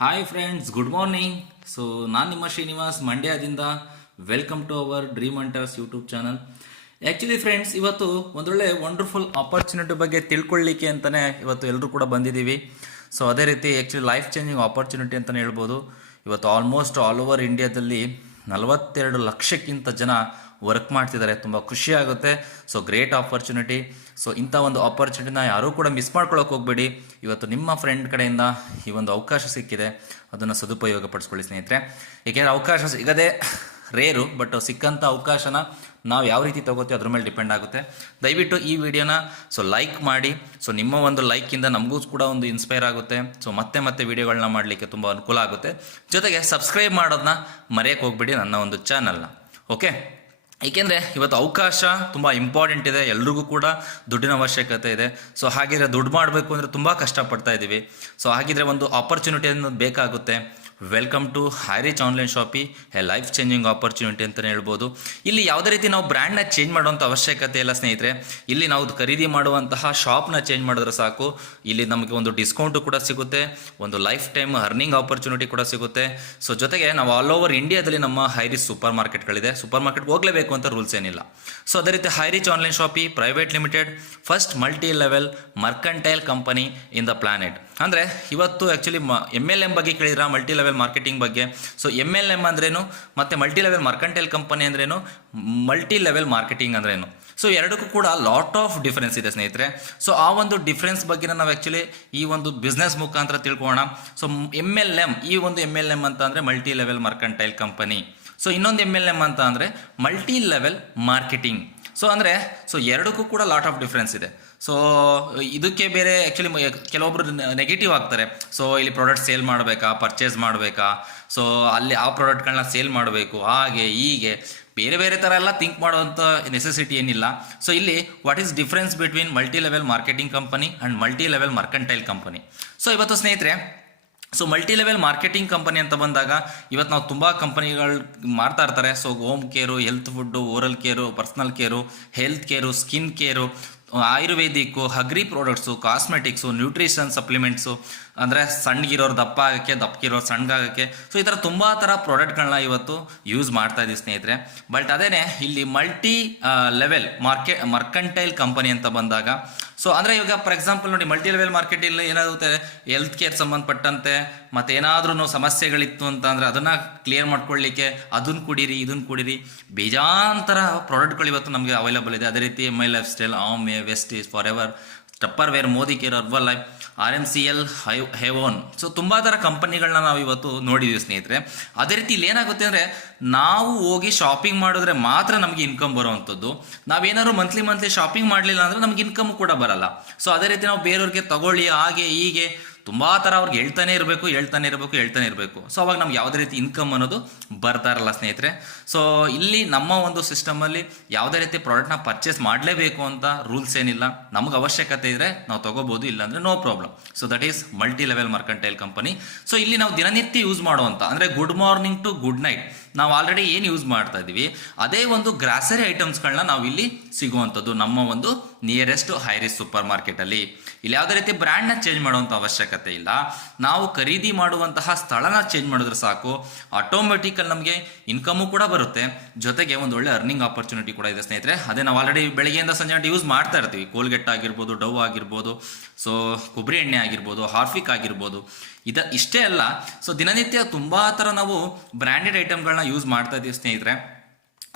Hi friends, good morning. So ನಾನು ನಿಮ್ಮ ಶ್ರೀನಿವಾಸ್ ಮಂಡ್ಯದಿಂದ. Welcome to our dream hunters YouTube channel. Actually friends, ಇವತ್ತು ಒಂದೊಳ್ಳೆ ವಂಡರ್ಫುಲ್ ಆಪರ್ಚುನಿಟಿ ಬಗ್ಗೆ ತಿಳ್ಕೊಳ್ಳಿಕ್ಕೆ ಅಂತಲೇ ಇವತ್ತು ಎಲ್ಲರೂ ಕೂಡ ಬಂದಿದ್ದೀವಿ. ಸೊ ಅದೇ ರೀತಿ ಆ್ಯಕ್ಚುಲಿ ಲೈಫ್ ಚೇಂಜಿಂಗ್ ಆಪರ್ಚುನಿಟಿ ಅಂತಲೇ ಹೇಳ್ಬೋದು. ಇವತ್ತು ಆಲ್ಮೋಸ್ಟ್ ಆಲ್ ಓವರ್ ಇಂಡಿಯಾದಲ್ಲಿ 42 ಲಕ್ಷಕ್ಕಿಂತ ಜನ ವರ್ಕ್ ಮಾಡ್ತಿದ್ದಾರೆ. ತುಂಬ ಖುಷಿ ಆಗುತ್ತೆ. So great opportunity. ಸೊ ಇಂಥ ಒಂದು ಆಪರ್ಚುನಿಟಿನ ಯಾರೂ ಕೂಡ ಮಿಸ್ ಮಾಡ್ಕೊಳ್ಳೋಕೆ ಹೋಗ್ಬೇಡಿ. ಇವತ್ತು ನಿಮ್ಮ ಫ್ರೆಂಡ್ ಕಡೆಯಿಂದ ಈ ಒಂದು ಅವಕಾಶ ಸಿಕ್ಕಿದೆ, ಅದನ್ನು ಸದುಪಯೋಗ ಪಡಿಸ್ಕೊಳ್ಳಿ ಸ್ನೇಹಿತರೆ. ಏಕೆಂದರೆ ಅವಕಾಶ ಸಿಗದೆ ರೇರು, ಬಟ್ ಸಿಕ್ಕಂಥ ಅವಕಾಶನ ನಾವು ಯಾವ ರೀತಿ ತಗೋತೀವಿ ಅದ್ರ ಮೇಲೆ ಡಿಪೆಂಡ್ ಆಗುತ್ತೆ. ದಯವಿಟ್ಟು ಈ ವಿಡಿಯೋನ ಲೈಕ್ ಮಾಡಿ. ಸೊ ನಿಮ್ಮ ಒಂದು ಲೈಕಿಂದ ನಮಗೂ ಕೂಡ ಒಂದು ಇನ್ಸ್ಪೈರ್ ಆಗುತ್ತೆ. ಸೊ ಮತ್ತೆ ವಿಡಿಯೋಗಳನ್ನ ಮಾಡಲಿಕ್ಕೆ ತುಂಬ ಅನುಕೂಲ ಆಗುತ್ತೆ. ಜೊತೆಗೆ ಸಬ್ಸ್ಕ್ರೈಬ್ ಮಾಡೋದನ್ನ ಮರೆಯೋಕ್ಕೆ ಹೋಗ್ಬಿಡಿ ನನ್ನ ಒಂದು ಚಾನಲ್ನ. ಓಕೆ, ಏಕೆಂದರೆ ಇವತ್ತು ಅವಕಾಶ ತುಂಬ ಇಂಪಾರ್ಟೆಂಟ್ ಇದೆ. ಎಲ್ರಿಗೂ ಕೂಡ ದುಡ್ಡಿನ ಅವಶ್ಯಕತೆ ಇದೆ. ಸೊ ಹಾಗಿದ್ರೆ ದುಡ್ಡು ಮಾಡಬೇಕು ಅಂದರೆ ತುಂಬ ಕಷ್ಟಪಡ್ತಾ ಇದ್ದೀವಿ. ಸೊ ಹಾಗಿದ್ರೆ ಒಂದು ಆಪರ್ಚುನಿಟಿ ಅನ್ನೋದು ಬೇಕಾಗುತ್ತೆ. Welcome to HiRich online shoppe, a life changing opportunity ಅಂತಲೇ ಹೇಳ್ಬೋದು. ಇಲ್ಲಿ ಯಾವುದೇ ರೀತಿ ನಾವು ಬ್ರ್ಯಾಂಡ್ನ ಚೇಂಜ್ ಮಾಡುವಂಥ ಅವಶ್ಯಕತೆ ಇಲ್ಲ ಸ್ನೇಹಿತರೆ. ಇಲ್ಲಿ ನಾವು ಖರೀದಿ ಮಾಡುವಂತಹ ಶಾಪ್ನ ಚೇಂಜ್ ಮಾಡಿದ್ರೆ ಸಾಕು. ಇಲ್ಲಿ ನಮಗೆ ಒಂದು ಡಿಸ್ಕೌಂಟು ಕೂಡ ಸಿಗುತ್ತೆ, ಒಂದು ಲೈಫ್ ಟೈಮ್ ಅರ್ನಿಂಗ್ ಆಪರ್ಚುನಿಟಿ ಕೂಡ ಸಿಗುತ್ತೆ. ಸೊ ಜೊತೆಗೆ ನಾವು ಆಲ್ ಓವರ್ ಇಂಡಿಯಾದಲ್ಲಿ ನಮ್ಮ ಹೈರಿಚ್ ಸೂಪರ್ ಮಾರ್ಕೆಟ್ಗಳಿದೆ. ಸೂಪರ್ ಮಾರ್ಕೆಟ್ಗೆ ಹೋಗಲೇಬೇಕು ಅಂತ ರೂಲ್ಸ್ ಏನಿಲ್ಲ. ಸೊ ಅದೇ ರೀತಿ Hirich online shop private limited, first multi level mercantile company in the planet. ಅಂದರೆ ಇವತ್ತು ಆ್ಯಕ್ಚುಲಿ MLM ಬಗ್ಗೆ ಕೇಳಿದ್ರ, ಮಲ್ಟಿ ಲೆವೆಲ್ ಮಾರ್ಕೆಟಿಂಗ್ ಬಗ್ಗೆ. ಸೊ MLM ಅಂದ್ರೇನು ಮತ್ತು ಮಲ್ಟಿ ಲೆವೆಲ್ ಮರ್ಕಂಟೈಲ್ ಕಂಪನಿ ಅಂದ್ರೇನು, ಮಲ್ಟಿ ಲೆವೆಲ್ ಮಾರ್ಕೆಟಿಂಗ್ ಅಂದ್ರೇನು. ಸೊ ಎರಡಕ್ಕೂ ಕೂಡ ಲಾಟ್ ಆಫ್ ಡಿಫ್ರೆನ್ಸ್ ಇದೆ ಸ್ನೇಹಿತರೆ. ಸೊ ಆ ಒಂದು ಡಿಫ್ರೆನ್ಸ್ ಬಗ್ಗೆ ನಾವು ಆ್ಯಕ್ಚುಲಿ ಈ ಒಂದು ಬಿಸ್ನೆಸ್ ಮುಖಾಂತರ ತಿಳ್ಕೊಳ್ಳೋಣ. ಸೊ MLM, ಈ ಒಂದು MLM ಅಂತ ಅಂದರೆ multi level mercantile company. So ಇನ್ನೊಂದು MLM ಅಂತ ಅಂದರೆ ಮಲ್ಟಿ ಲೆವೆಲ್ ಮಾರ್ಕೆಟಿಂಗ್. ಸೊ ಅಂದರೆ ಎರಡಕ್ಕೂ ಕೂಡ ಲಾಟ್ ಆಫ್ ಡಿಫ್ರೆನ್ಸ್ ಇದೆ. ಸೊ ಇದಕ್ಕೆ ಬೇರೆ ಆ್ಯಕ್ಚುಲಿ ಕೆಲವೊಬ್ರು ನೆಗೆಟಿವ್ ಆಗ್ತಾರೆ. ಸೊ ಇಲ್ಲಿ ಪ್ರಾಡಕ್ಟ್ ಸೇಲ್ ಮಾಡಬೇಕಾ, ಪರ್ಚೇಸ್ ಮಾಡಬೇಕಾ, ಸೊ ಅಲ್ಲಿ ಆ ಪ್ರಾಡಕ್ಟ್ಗಳನ್ನ ಸೇಲ್ ಮಾಡಬೇಕು, ಹಾಗೆ ಹೀಗೆ ಬೇರೆ ಬೇರೆ ಥರ ಎಲ್ಲ ಥಿಂಕ್ ಮಾಡುವಂಥ ನೆಸೆಸಿಟಿ ಏನಿಲ್ಲ. ಸೊ ಇಲ್ಲಿ what is difference between multi level marketing company and multi level mercantile company. So ಇವತ್ತು ಸ್ನೇಹಿತರೆ, so multi level marketing company ಅಂತ ಬಂದಾಗ ಇವತ್ತು ನಾವು ತುಂಬ ಕಂಪನಿಗಳು ಮಾಡ್ತಾ ಇರ್ತಾರೆ. So home care, health food, oral care, personal care, health care, skin care, ayurvedic, agri products, cosmetics, nutrition supplements, ಅಂದರೆ ಸಣ್ಣಗಿರೋರು ದಪ್ಪ ಆಗೋಕ್ಕೆ, ದಪ್ಪಗಿರೋರು ಸಣ್ಣಗಾಗೋಕ್ಕೆ. ಸೊ ಈ ಥರ ತುಂಬ ಥರ ಪ್ರಾಡಕ್ಟ್ಗಳನ್ನ ಇವತ್ತು ಯೂಸ್ ಮಾಡ್ತಾ ಇದ್ದೀವಿ ಸ್ನೇಹಿತರೆ. ಬಟ್ ಅದೇನೆ ಇಲ್ಲಿ ಮಲ್ಟಿ ಲೆವೆಲ್ ಮರ್ಕಂಟೈಲ್ ಕಂಪನಿ ಅಂತ ಬಂದಾಗ, ಸೊ ಅಂದರೆ ಇವಾಗ ಫಾರ್ ಎಕ್ಸಾಂಪಲ್ ನೋಡಿ, ಮಲ್ಟಿ ಲೆವೆಲ್ ಮಾರ್ಕೆಟಲ್ಲಿ ಏನಾಗುತ್ತೆ, ಹೆಲ್ತ್ ಕೇರ್ ಸಂಬಂಧಪಟ್ಟಂತೆ ಮತ್ತು ಏನಾದ್ರೂ ಸಮಸ್ಯೆಗಳಿತ್ತು ಅಂತ ಅಂದರೆ ಅದನ್ನು ಕ್ಲಿಯರ್ ಮಾಡ್ಕೊಳ್ಳಿಕ್ಕೆ ಅದನ್ನು ಕುಡೀರಿ, ಇದನ್ನು ಕುಡೀರಿ, ಬೇಜಾಂತರ ಪ್ರಾಡಕ್ಟ್ಗಳು ಇವತ್ತು ನಮಗೆ ಅವೈಲೇಬಲ್ ಇದೆ. ಅದೇ ರೀತಿ ಮೈ Lifestyle, Amway, Vestige, Forever, Tupperware, Modicare, Herbalife, RMCL, ಹೆವೋನ್. ಸೊ ತುಂಬ ಥರ ಕಂಪನಿಗಳನ್ನ ನಾವು ಇವತ್ತು ನೋಡಿದ್ದೀವಿ ಸ್ನೇಹಿತರೆ. ಅದೇ ರೀತಿ ಇಲ್ಲಿ ಏನಾಗುತ್ತೆ ಅಂದರೆ, ನಾವು ಹೋಗಿ ಶಾಪಿಂಗ್ ಮಾಡಿದ್ರೆ ಮಾತ್ರ ನಮಗೆ ಇನ್ಕಮ್ ಬರುವಂಥದ್ದು. ನಾವೇನಾದ್ರು ಮಂತ್ಲಿ ಶಾಪಿಂಗ್ ಮಾಡಲಿಲ್ಲ ಅಂದರೆ ನಮ್ಗೆ ಇನ್ಕಮ್ ಕೂಡ ಬರಲ್ಲ. ಸೊ ಅದೇ ರೀತಿ ನಾವು ಬೇರೆಯವ್ರಿಗೆ ತಗೊಳ್ಳಿ, ಹಾಗೆ ಹೀಗೆ ತುಂಬ ಥರ ಅವ್ರಿಗೆ ಹೇಳ್ತಾನೆ ಇರಬೇಕು. ಸೊ ಅವಾಗ ನಮ್ಗೆ ಯಾವುದೇ ರೀತಿ ಇನ್ಕಮ್ ಅನ್ನೋದು ಬರ್ತಾ ಇರಲ್ಲ ಸ್ನೇಹಿತರೆ. ಸೊ ಇಲ್ಲಿ ನಮ್ಮ ಒಂದು ಸಿಸ್ಟಮಲ್ಲಿ ಯಾವುದೇ ರೀತಿ ಪ್ರಾಡಕ್ಟ್ನ ಪರ್ಚೇಸ್ ಮಾಡಲೇಬೇಕು ಅಂತ ರೂಲ್ಸ್ ಏನಿಲ್ಲ. ನಮಗೆ ಅವಶ್ಯಕತೆ ಇದ್ದರೆ ನಾವು ತೊಗೋಬೋದು, ಇಲ್ಲಾಂದರೆ no problem. So that is multi level mercantile company. So ಇಲ್ಲಿ ನಾವು ದಿನನಿತ್ಯ ಯೂಸ್ ಮಾಡುವಂಥ, ಅಂದರೆ good morning to good night, ನಾವು ಆಲ್ರೆಡಿ ಏನು ಯೂಸ್ ಮಾಡ್ತಾ ಇದ್ದೀವಿ ಅದೇ ಒಂದು ಗ್ರಾಸರಿ ಐಟಮ್ಸ್ಗಳನ್ನ ನಾವು ಇಲ್ಲಿ ಸಿಗುವಂಥದ್ದು ನಮ್ಮ ಒಂದು ನಿಯರೆಸ್ಟ್ ಹೈರಿಚ್ ಸೂಪರ್ ಮಾರ್ಕೆಟಲ್ಲಿ. ಇಲ್ಲಿ ಯಾವುದೇ ರೀತಿ ಬ್ರ್ಯಾಂಡ್ನ ಚೇಂಜ್ ಮಾಡುವಂಥ ಅವಶ್ಯಕತೆ ಇಲ್ಲ. ನಾವು ಖರೀದಿ ಮಾಡುವಂತಹ ಸ್ಥಳನ ಚೇಂಜ್ ಮಾಡಿದ್ರೆ ಸಾಕು, ಆಟೋಮೆಟಿಕಲ್ ನಮಗೆ ಇನ್ಕಮು ಕೂಡ ಬರುತ್ತೆ. ಜೊತೆಗೆ ಒಂದು ಒಳ್ಳೆ ಅರ್ನಿಂಗ್ ಆಪರ್ಚುನಿಟಿ ಕೂಡ ಇದೆ ಸ್ನೇಹಿತರೆ. ಅದೇ ನಾವು ಆಲ್ರೆಡಿ ಬೆಳಗ್ಗೆಯಿಂದ ಸಂಜೆ ಯೂಸ್ ಮಾಡ್ತಾ ಇರ್ತೀವಿ. ಕೋಲ್ಗೆಟ್ ಆಗಿರ್ಬೋದು, ಡವ್ ಆಗಿರ್ಬೋದು, ಸೊ ಕೊಬ್ಬರಿ ಎಣ್ಣೆ ಆಗಿರ್ಬೋದು, ಹಾರ್ಫಿಕ್ ಆಗಿರ್ಬೋದು. ಇಷ್ಟೇ ಅಲ್ಲ, ಸೊ ದಿನನಿತ್ಯ ತುಂಬ ಥರ ನಾವು ಬ್ರ್ಯಾಂಡೆಡ್ ಐಟಮ್ಗಳನ್ನ ಯೂಸ್ ಮಾಡ್ತಾ ಇದ್ದೀವಿ ಸ್ನೇಹಿತರೆ.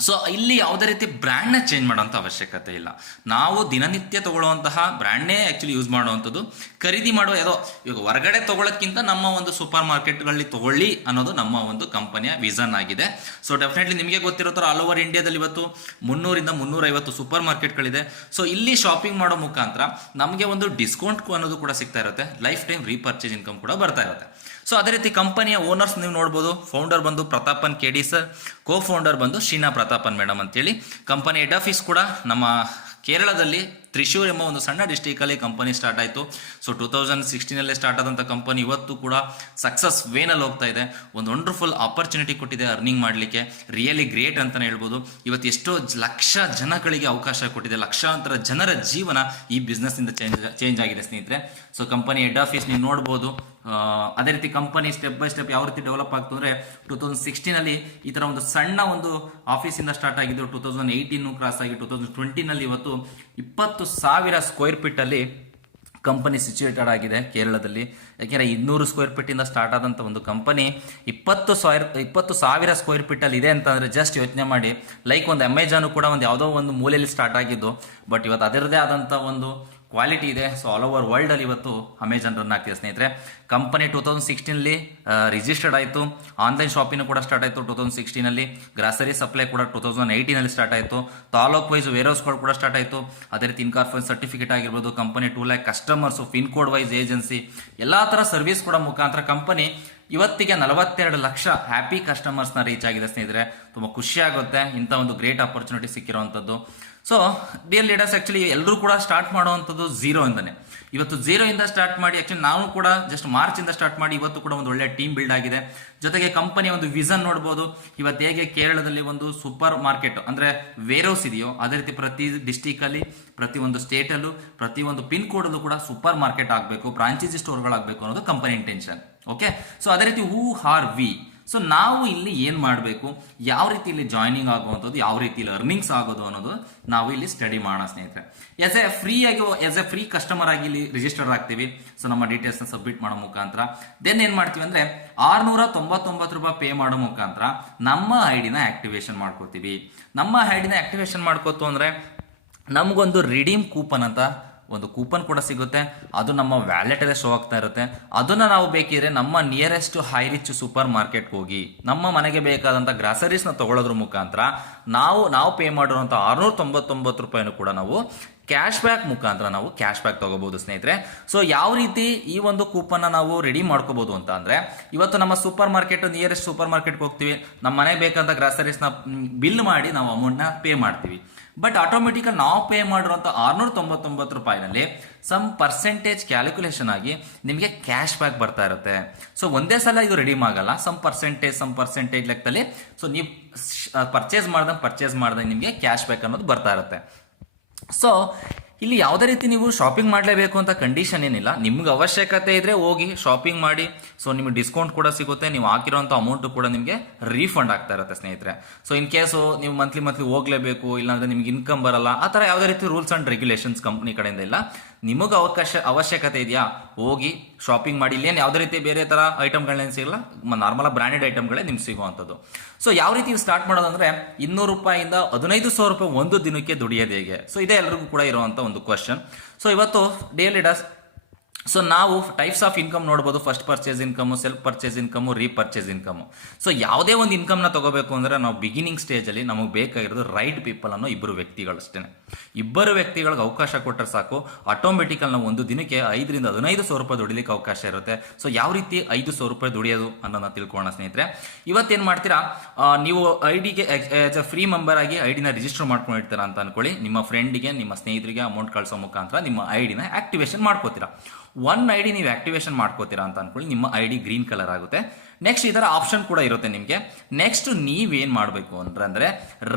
ಸೊ ಇಲ್ಲಿ ಯಾವುದೇ ರೀತಿ ಬ್ರ್ಯಾಂಡ್ನ ಚೇಂಜ್ ಮಾಡೋಂಥ ಅವಶ್ಯಕತೆ ಇಲ್ಲ. ನಾವು ದಿನನಿತ್ಯ ತಗೊಳ್ಳುವಂತಹ ಬ್ರ್ಯಾಂಡ್ನೇ ಆ್ಯಕ್ಚುಲಿ ಯೂಸ್ ಮಾಡುವಂಥದ್ದು. ಖರೀದಿ ಮಾಡುವ ಇವಾಗ ಹೊರಗಡೆ ತೊಗೊಳೋಕ್ಕಿಂತ ನಮ್ಮ ಒಂದು ಸೂಪರ್ ಮಾರ್ಕೆಟ್ಗಳಲ್ಲಿ ತೊಗೊಳ್ಳಿ ಅನ್ನೋದು ನಮ್ಮ ಒಂದು ಕಂಪನಿಯ ವಿಷನ್ ಆಗಿದೆ. ಸೊ ಡೆಫಿನೆಟ್ಲಿ ನಿಮಗೆ ಗೊತ್ತಿರೋ ಥರ ಆಲ್ ಓವರ್ ಇಂಡಿಯಾದಲ್ಲಿ ಇವತ್ತು 300 ಇಂದ 350 ಸೂಪರ್ ಮಾರ್ಕೆಟ್ಗಳಿದೆ. ಸೊ ಇಲ್ಲಿ ಶಾಪಿಂಗ್ ಮಾಡೋ ಮುಖಾಂತರ ನಮಗೆ ಒಂದು ಡಿಸ್ಕೌಂಟ್ ಅನ್ನೋದು ಕೂಡ ಸಿಗ್ತಾ ಇರುತ್ತೆ. ಲೈಫ್ ಟೈಮ್ ರೀಪರ್ಚೇಸ್ ಇನ್ಕಮ್ ಕೂಡ ಬರ್ತಾ ಇರುತ್ತೆ. ಸೊ ಅದೇ ರೀತಿ ಕಂಪನಿಯ ಓನರ್ಸ್ ನೀವು ನೋಡ್ಬೋದು. ಫೌಂಡರ್ ಬಂದು ಪ್ರತಾಪನ್ KD ಸರ್, ಕೋ ಫೌಂಡರ್ ಬಂದು ಶೀನಾ ಪ್ರತಾಪನ್ ಮೇಡಮ್ ಅಂತೇಳಿ. ಕಂಪನಿ ಹೆಡ್ ಆಫೀಸ್ ಕೂಡ ನಮ್ಮ ಕೇರಳದಲ್ಲಿ ತ್ರಿಶೂರ್ ಎಂಬ ಒಂದು ಸಣ್ಣ ಡಿಸ್ಟಿಕಲ್ಲಿ ಕಂಪನಿ ಸ್ಟಾರ್ಟ್ ಆಯಿತು. ಸೊ 2016 ಸ್ಟಾರ್ಟ್ ಆದಂಥ ಕಂಪನಿ ಇವತ್ತು ಕೂಡ ಸಕ್ಸಸ್ ವೇನಲ್ಲಿ ಹೋಗ್ತಾ ಇದೆ. ಒಂದು ವಂಡರ್ಫುಲ್ ಆಪರ್ಚುನಿಟಿ ಕೊಟ್ಟಿದೆ ಅರ್ನಿಂಗ್ ಮಾಡಲಿಕ್ಕೆ. ರಿಯಲಿ ಗ್ರೇಟ್ ಅಂತಲೇ ಹೇಳ್ಬೋದು. ಇವತ್ತು ಎಷ್ಟೋ ಲಕ್ಷ ಜನಗಳಿಗೆ ಅವಕಾಶ ಕೊಟ್ಟಿದೆ. ಲಕ್ಷಾಂತರ ಜನರ ಜೀವನ ಈ ಬಿಸ್ನೆಸ್ನಿಂದ ಚೇಂಜ್ ಆಗಿದೆ ಸ್ನೇಹಿತರೆ. ಸೊ ಕಂಪನಿ ಹೆಡ್ ಆಫೀಸ್ ನೀವು ನೋಡ್ಬೋದು. ಅದೇ ರೀತಿ ಕಂಪನಿ ಸ್ಟೆಪ್ ಬೈ ಸ್ಟೆಪ್ ಯಾವ ರೀತಿ ಡೆವಲಪ್ ಆಗ್ತು ಅಂದರೆ 2016 ಈ ಥರ ಒಂದು ಸಣ್ಣ ಒಂದು ಆಫೀಸಿಂದ ಸ್ಟಾರ್ಟ್ ಆಗಿದ್ದು 2018 ಕ್ರಾಸ್ ಆಗಿ 2020 ಇವತ್ತು 20,000 ಸ್ಕ್ವೇರ್ ಫೀಟ್ ಅಲ್ಲಿ ಕಂಪನಿ ಸಿಚುವೇಟೆಡ್ ಆಗಿದೆ ಕೇರಳದಲ್ಲಿ. ಯಾಕೆಂದರೆ 200 ಸ್ಕ್ವೇರ್ ಫೀಟಿಂದ ಸ್ಟಾರ್ಟ್ ಆದಂಥ ಒಂದು ಕಂಪನಿ 20,000 ಸ್ಕ್ವೇರ್ ಫೀಟಲ್ಲಿ ಇದೆ ಅಂತಂದರೆ ಜಸ್ಟ್ ಯೋಚನೆ ಮಾಡಿ. ಲೈಕ್ ಒಂದು ಅಮೆಜಾನು ಕೂಡ ಒಂದು ಯಾವುದೋ ಒಂದು ಮೂಲೆಯಲ್ಲಿ ಸ್ಟಾರ್ಟ್ ಆಗಿದ್ದು, ಬಟ್ ಇವತ್ತು ಅದರದೇ ಆದಂಥ ಒಂದು ಕ್ವಾಲಿಟಿ ಇದೆ. ಸೊ ಆಲ್ ಓವರ್ ವರ್ಲ್ಡ್ ಅಲ್ಲಿ ಇವತ್ತು ಅಮೆಜಾನ್ ರನ್ ಆಗ್ತಿದೆ ಸ್ನೇಹಿತರೆ. ಕಂಪನಿ 2016 ರಿಜಿಸ್ಟರ್ಡ್ ಆಯಿತು. ಆನ್ಲೈನ್ ಶಾಪಿಂಗ್ ಕೂಡ ಸ್ಟಾರ್ಟ್ ಆಯಿತು 2016. ಗ್ರಾಸರಿ ಸಪ್ಲೈ ಕೂಡ 2018 ಸ್ಟಾರ್ಟ್ ಆಯಿತು. ತಾಲೂಕ್ ವೈಸ್ ವೇರ್ಹೌಸ್ಗಳು ಕೂಡ ಸ್ಟಾರ್ಟ್ ಆಯಿತು. ಅದೇ ರೀತಿ ಇನ್ಕಾರ್ಪೊರೇಟ್ ಸರ್ಟಿಫಿಕೇಟ್ ಆಗಿರ್ಬೋದು, company 2 lakh customers, pin code wise agency ಎಲ್ಲ ಥರ ಸರ್ವಿಸ್ ಕೂಡ ಮುಖಾಂತರ ಕಂಪನಿ ಇವತ್ತಿಗೆ 42 ಲಕ್ಷ ಹ್ಯಾಪಿ ಕಸ್ಟಮರ್ಸ್ನ ರೀಚ್ ಆಗಿದೆ ಸ್ನೇಹಿತರೆ. ತುಂಬ ಖುಷಿ ಆಗುತ್ತೆ ಇಂಥ ಒಂದು ಗ್ರೇಟ್ ಆಪರ್ಚುನಿಟಿ ಸಿಕ್ಕಿರುವಂಥದ್ದು. ಸೊ ಡಿಯರ್ ಲೀಡರ್ಸ್, ಆ್ಯಕ್ಚುಲಿ ಎಲ್ಲರೂ ಕೂಡ ಸ್ಟಾರ್ಟ್ ಮಾಡುವಂಥದ್ದು ಝೀರೋಯಿಂದನೇ. ಇವತ್ತು ಝೀರೋಯಿಂದ ಸ್ಟಾರ್ಟ್ ಮಾಡಿ, ಆ್ಯಕ್ಚುಲಿ ನಾವು ಕೂಡ ಜಸ್ಟ್ ಮಾರ್ಚಿಂದ ಸ್ಟಾರ್ಟ್ ಮಾಡಿ ಇವತ್ತು ಕೂಡ ಒಂದು ಒಳ್ಳೆ ಟೀಮ್ ಬಿಲ್ಡ್ ಆಗಿದೆ. ಜೊತೆಗೆ ಕಂಪನಿಯ ಒಂದು ವಿಷನ್ ನೋಡ್ಬೋದು. ಇವತ್ತು ಹೇಗೆ ಕೇರಳದಲ್ಲಿ ಒಂದು ಸೂಪರ್ ಮಾರ್ಕೆಟ್ ಅಂದರೆ ವೇರ್ಹೌಸ್ ಇದೆಯೋ, ಅದೇ ರೀತಿ ಪ್ರತಿ ಡಿಸ್ಟಿಕಲ್ಲಿ, ಪ್ರತಿ ಒಂದು ಸ್ಟೇಟಲ್ಲೂ, ಪ್ರತಿ ಒಂದು ಪಿನ್ ಕೋಡಲ್ಲೂ ಕೂಡ ಸೂಪರ್ ಮಾರ್ಕೆಟ್ ಆಗಬೇಕು, ಫ್ರಾಂಚೈಸಿ ಸ್ಟೋರ್ಗಳಾಗಬೇಕು ಅನ್ನೋದು ಕಂಪನಿ ಇಂಟೆನ್ಷನ್. ಓಕೆ, ಸೊ ಅದೇ ರೀತಿ ಹೂ ಆರ್ ವಿ. ಸೊ ನಾವು ಇಲ್ಲಿ ಏನು ಮಾಡಬೇಕು, ಯಾವ ರೀತಿ ಇಲ್ಲಿ ಜಾಯ್ನಿಂಗ್ ಆಗುವಂಥದ್ದು, ಯಾವ ರೀತಿ ಇಲ್ಲಿ ಅರ್ನಿಂಗ್ಸ್ ಆಗೋದು ಅನ್ನೋದು ನಾವು ಇಲ್ಲಿ ಸ್ಟಡಿ ಮಾಡೋಣ ಸ್ನೇಹಿತರೆ. ಎಸ್ ಎ ಫ್ರೀ ಕಸ್ಟಮರ್ ಆಗಿ ಇಲ್ಲಿ ರಿಜಿಸ್ಟರ್ ಆಗ್ತೀವಿ. ಸೊ ನಮ್ಮ ಡೀಟೇಲ್ಸ್ನ ಸಬ್ಮಿಟ್ ಮಾಡೋ ಮುಖಾಂತರ ದೆನ್ ಏನು ಮಾಡ್ತೀವಿ ಅಂದರೆ 699 ರೂಪಾಯಿ ಪೇ ಮಾಡೋ ಮುಖಾಂತರ ನಮ್ಮ ಐಡಿನ ಆಕ್ಟಿವೇಶನ್ ಮಾಡ್ಕೋತೀವಿ. ನಮ್ಮ ಐಡಿನ ಆಕ್ಟಿವೇಶನ್ ಮಾಡ್ಕೋತು ಅಂದರೆ ನಮಗೊಂದು ರಿಡೀಮ್ ಕೂಪನ್ ಅಂತ ಒಂದು ಕೂಪನ್ ಕೂಡ ಸಿಗುತ್ತೆ. ಅದು ನಮ್ಮ ವ್ಯಾಲೆಟಲ್ಲೇ ಶೋ ಆಗ್ತಾ ಇರುತ್ತೆ. ಅದನ್ನು ನಾವು ಬೇಕಿದ್ರೆ ನಮ್ಮ ನಿಯರೆಸ್ಟ್ ಹೈ ರಿಚ್ ಸೂಪರ್ ಮಾರ್ಕೆಟ್ಗೆ ಹೋಗಿ ನಮ್ಮ ಮನೆಗೆ ಬೇಕಾದಂಥ ಗ್ರಾಸರೀಸ್ನ ತಗೊಳ್ಳೋದ್ರ ಮುಖಾಂತರ ನಾವು ಪೇ ಮಾಡಿರುವಂಥ 699 ರೂಪಾಯಿನೂ ಕೂಡ ನಾವು ಕ್ಯಾಶ್ ಬ್ಯಾಕ್ ಮುಖಾಂತರ ನಾವು ಕ್ಯಾಶ್ ಬ್ಯಾಕ್ ತಗೋಬಹುದು ಸ್ನೇಹಿತರೆ. ಸೊ ಯಾವ ರೀತಿ ಈ ಒಂದು ಕೂಪನ್ನ ನಾವು ರೆಡಿ ಮಾಡ್ಕೋಬಹುದು ಅಂತ ಅಂದ್ರೆ, ಇವತ್ತು ನಮ್ಮ ಸೂಪರ್ ಮಾರ್ಕೆಟ್ ನಿಯರೆಸ್ಟ್ ಸೂಪರ್ ಮಾರ್ಕೆಟ್ಗೆ ಹೋಗ್ತೀವಿ, ನಮ್ಮ ಮನೆಗೆ ಬೇಕಾದಂಥ ಗ್ರಾಸರೀಸ್ನ ಬಿಲ್ ಮಾಡಿ ನಾವು ಅಮೌಂಟ್ನ ಪೇ ಮಾಡ್ತೀವಿ. ಬಟ್ ಆಟೋಮೆಟಿಕ್ ನಾವು ಪೇ ಮಾಡಿರುವಂಥ 699 ರೂಪಾಯಿನಲ್ಲಿ ಸಮ್ ಪರ್ಸೆಂಟೇಜ್ ಕ್ಯಾಲ್ಕುಲೇಷನ್ ಆಗಿ ನಿಮಗೆ ಕ್ಯಾಶ್ ಬ್ಯಾಕ್ ಬರ್ತಾ ಇರುತ್ತೆ. ಸೊ ಒಂದೇ ಸಲ ಇದು ರೆಡೀಮ್ ಆಗಲ್ಲ, ಸಮ್ ಪರ್ಸೆಂಟೇಜ್ ಲೆಕ್ಕದಲ್ಲಿ. ಸೊ ನೀವು ಪರ್ಚೇಸ್ ಮಾಡ್ದಂಗೆ ನಿಮಗೆ ಕ್ಯಾಶ್ ಬ್ಯಾಕ್ ಅನ್ನೋದು ಬರ್ತಾ ಇರುತ್ತೆ. ಸೊ ಇಲ್ಲಿ ಯಾವುದೇ ರೀತಿ ನೀವು ಶಾಪಿಂಗ್ ಮಾಡಲೇಬೇಕು ಅಂತ ಕಂಡೀಷನ್ ಏನಿಲ್ಲ. ನಿಮ್ಗೆ ಅವಶ್ಯಕತೆ ಇದ್ರೆ ಹೋಗಿ ಶಾಪಿಂಗ್ ಮಾಡಿ. ಸೊ ನಿಮಗೆ ಡಿಸ್ಕೌಂಟ್ ಕೂಡ ಸಿಗುತ್ತೆ, ನೀವು ಹಾಕಿರೋಂಥ ಅಮೌಂಟು ಕೂಡ ನಿಮಗೆ ರೀಫಂಡ್ ಆಗ್ತಾ ಇರುತ್ತೆ ಸ್ನೇಹಿತರೆ. ಸೊ ಇನ್ ಕೇಸು ನೀವು ಮಂತ್ಲಿ ಹೋಗಲೇಬೇಕು, ಇಲ್ಲಾಂದ್ರೆ ನಿಮ್ಗೆ ಇನ್ಕಮ್ ಬರಲ್ಲ, ಆ ಥರ ಯಾವುದೇ ರೀತಿ ರೂಲ್ಸ್ ಆ್ಯಂಡ್ ರೆಗ್ಯುಲೇಷನ್ಸ್ ಕಂಪ್ನಿ ಕಡೆಯಿಂದ ಇಲ್ಲ. ನಿಮಗೆ ಅವಶ್ಯಕತೆ ಇದೆಯಾ, ಹೋಗಿ ಶಾಪಿಂಗ್ ಮಾಡಿ. ಇಲ್ಲೇನು ಯಾವುದೇ ರೀತಿ ಬೇರೆ ಥರ ಐಟಮ್ಗಳೇನು ಸಿಗಲ್ಲ, ನಾರ್ಮಲ್ ಬ್ರ್ಯಾಂಡೆಡ್ ಐಟಮ್ಗಳೇ ನಿಮ್ಗೆ ಸಿಗುವಂಥದ್ದು. ಸೊ ಯಾವ ರೀತಿ ಸ್ಟಾರ್ಟ್ ಮಾಡೋದಂದ್ರೆ 200 ರೂಪಾಯಿಂದ 15,000 ರೂಪಾಯಿ ಒಂದು ದಿನಕ್ಕೆ ದುಡಿಯೋದು ಹೇಗೆ? ಸೊ ಇದೇ ಎಲ್ಲರಿಗೂ ಕೂಡ ಇರುವಂಥ ಒಂದು ಕ್ವಶನ್. ಸೊ ಇವತ್ತು ಡೇ ಲೀಡರ್ಸ್, ಸೊ ನಾವು ಟೈಪ್ಸ್ ಆಫ್ ಇನ್ಕಮ್ ನೋಡ್ಬೋದು. First purchase income, self purchase income, repurchase income. So ಯಾವುದೇ ಒಂದು ಇನ್ಕಮ್ನ ತಗೋಬೇಕು ಅಂದರೆ ನಾವು ಬಿಗಿನಿಂಗ್ ಸ್ಟೇಜಲ್ಲಿ ನಮಗೆ ಬೇಕಾಗಿರೋದು ರೈಟ್ ಪೀಪಲ್ ಅನ್ನೋ ಇಬ್ಬರು ವ್ಯಕ್ತಿಗಳು ಅಷ್ಟೇ. ಇಬ್ಬರು ವ್ಯಕ್ತಿಗಳಿಗೆ ಅವಕಾಶ ಕೊಟ್ಟರೆ ಸಾಕು, ಆಟೋಮೆಟಿಕಲ್ ನಾವು ಒಂದು ದಿನಕ್ಕೆ 5,000 ರಿಂದ 15,000 ರೂಪಾಯಿ ದುಡಿಲಿಕ್ಕೆ ಅವಕಾಶ ಇರುತ್ತೆ. ಸೊ ಯಾವ ರೀತಿ 5,000 ರೂಪಾಯಿ ದುಡಿಯೋದು ಅನ್ನೋದನ್ನ ತಿಳ್ಕೊಳ್ಳೋಣ ಸ್ನೇಹಿತರೆ. ಇವತ್ತೇನು ಮಾಡ್ತೀರಾ, ನೀವು ಐಡಿಗೆ ಆಸ್ ಎ ಫ್ರೀ ಮೆಂಬರ್ ಆಗಿ ಐಡಿನ ರಿಜಿಸ್ಟರ್ ಮಾಡ್ಕೊಂಡಿರ್ತೀರಾ ಅಂತ ಅನ್ಕೊಳ್ಳಿ. ನಿಮ್ಮ ಫ್ರೆಂಡಿಗೆ, ನಿಮ್ಮ ಸ್ನೇಹಿತರಿಗೆ ಅಮೌಂಟ್ ಕಳಿಸೋ ಮುಖಾಂತರ ನಿಮ್ಮ ಐಡಿನ ಆಕ್ಟಿವೇಶನ್ ಮಾಡ್ಕೋತೀರಾ. ಒನ್ ಐಡಿ ನೀವು ಆಕ್ಟಿವೇಶನ್ ಮಾಡ್ಕೋತೀರಾ ಅಂತ ಅನ್ಕೊಳ್ಳಿ, ನಿಮ್ಮ ಐಡಿ ಗ್ರೀನ್ ಕಲರ್ ಆಗುತ್ತೆ. ನೆಕ್ಸ್ಟ್ ಇದರ ಆಪ್ಷನ್ ಕೂಡ ಇರುತ್ತೆ ನಿಮಗೆ. ನೆಕ್ಸ್ಟ್ ನೀವೇನ್ ಮಾಡಬೇಕು ಅಂದ್ರೆ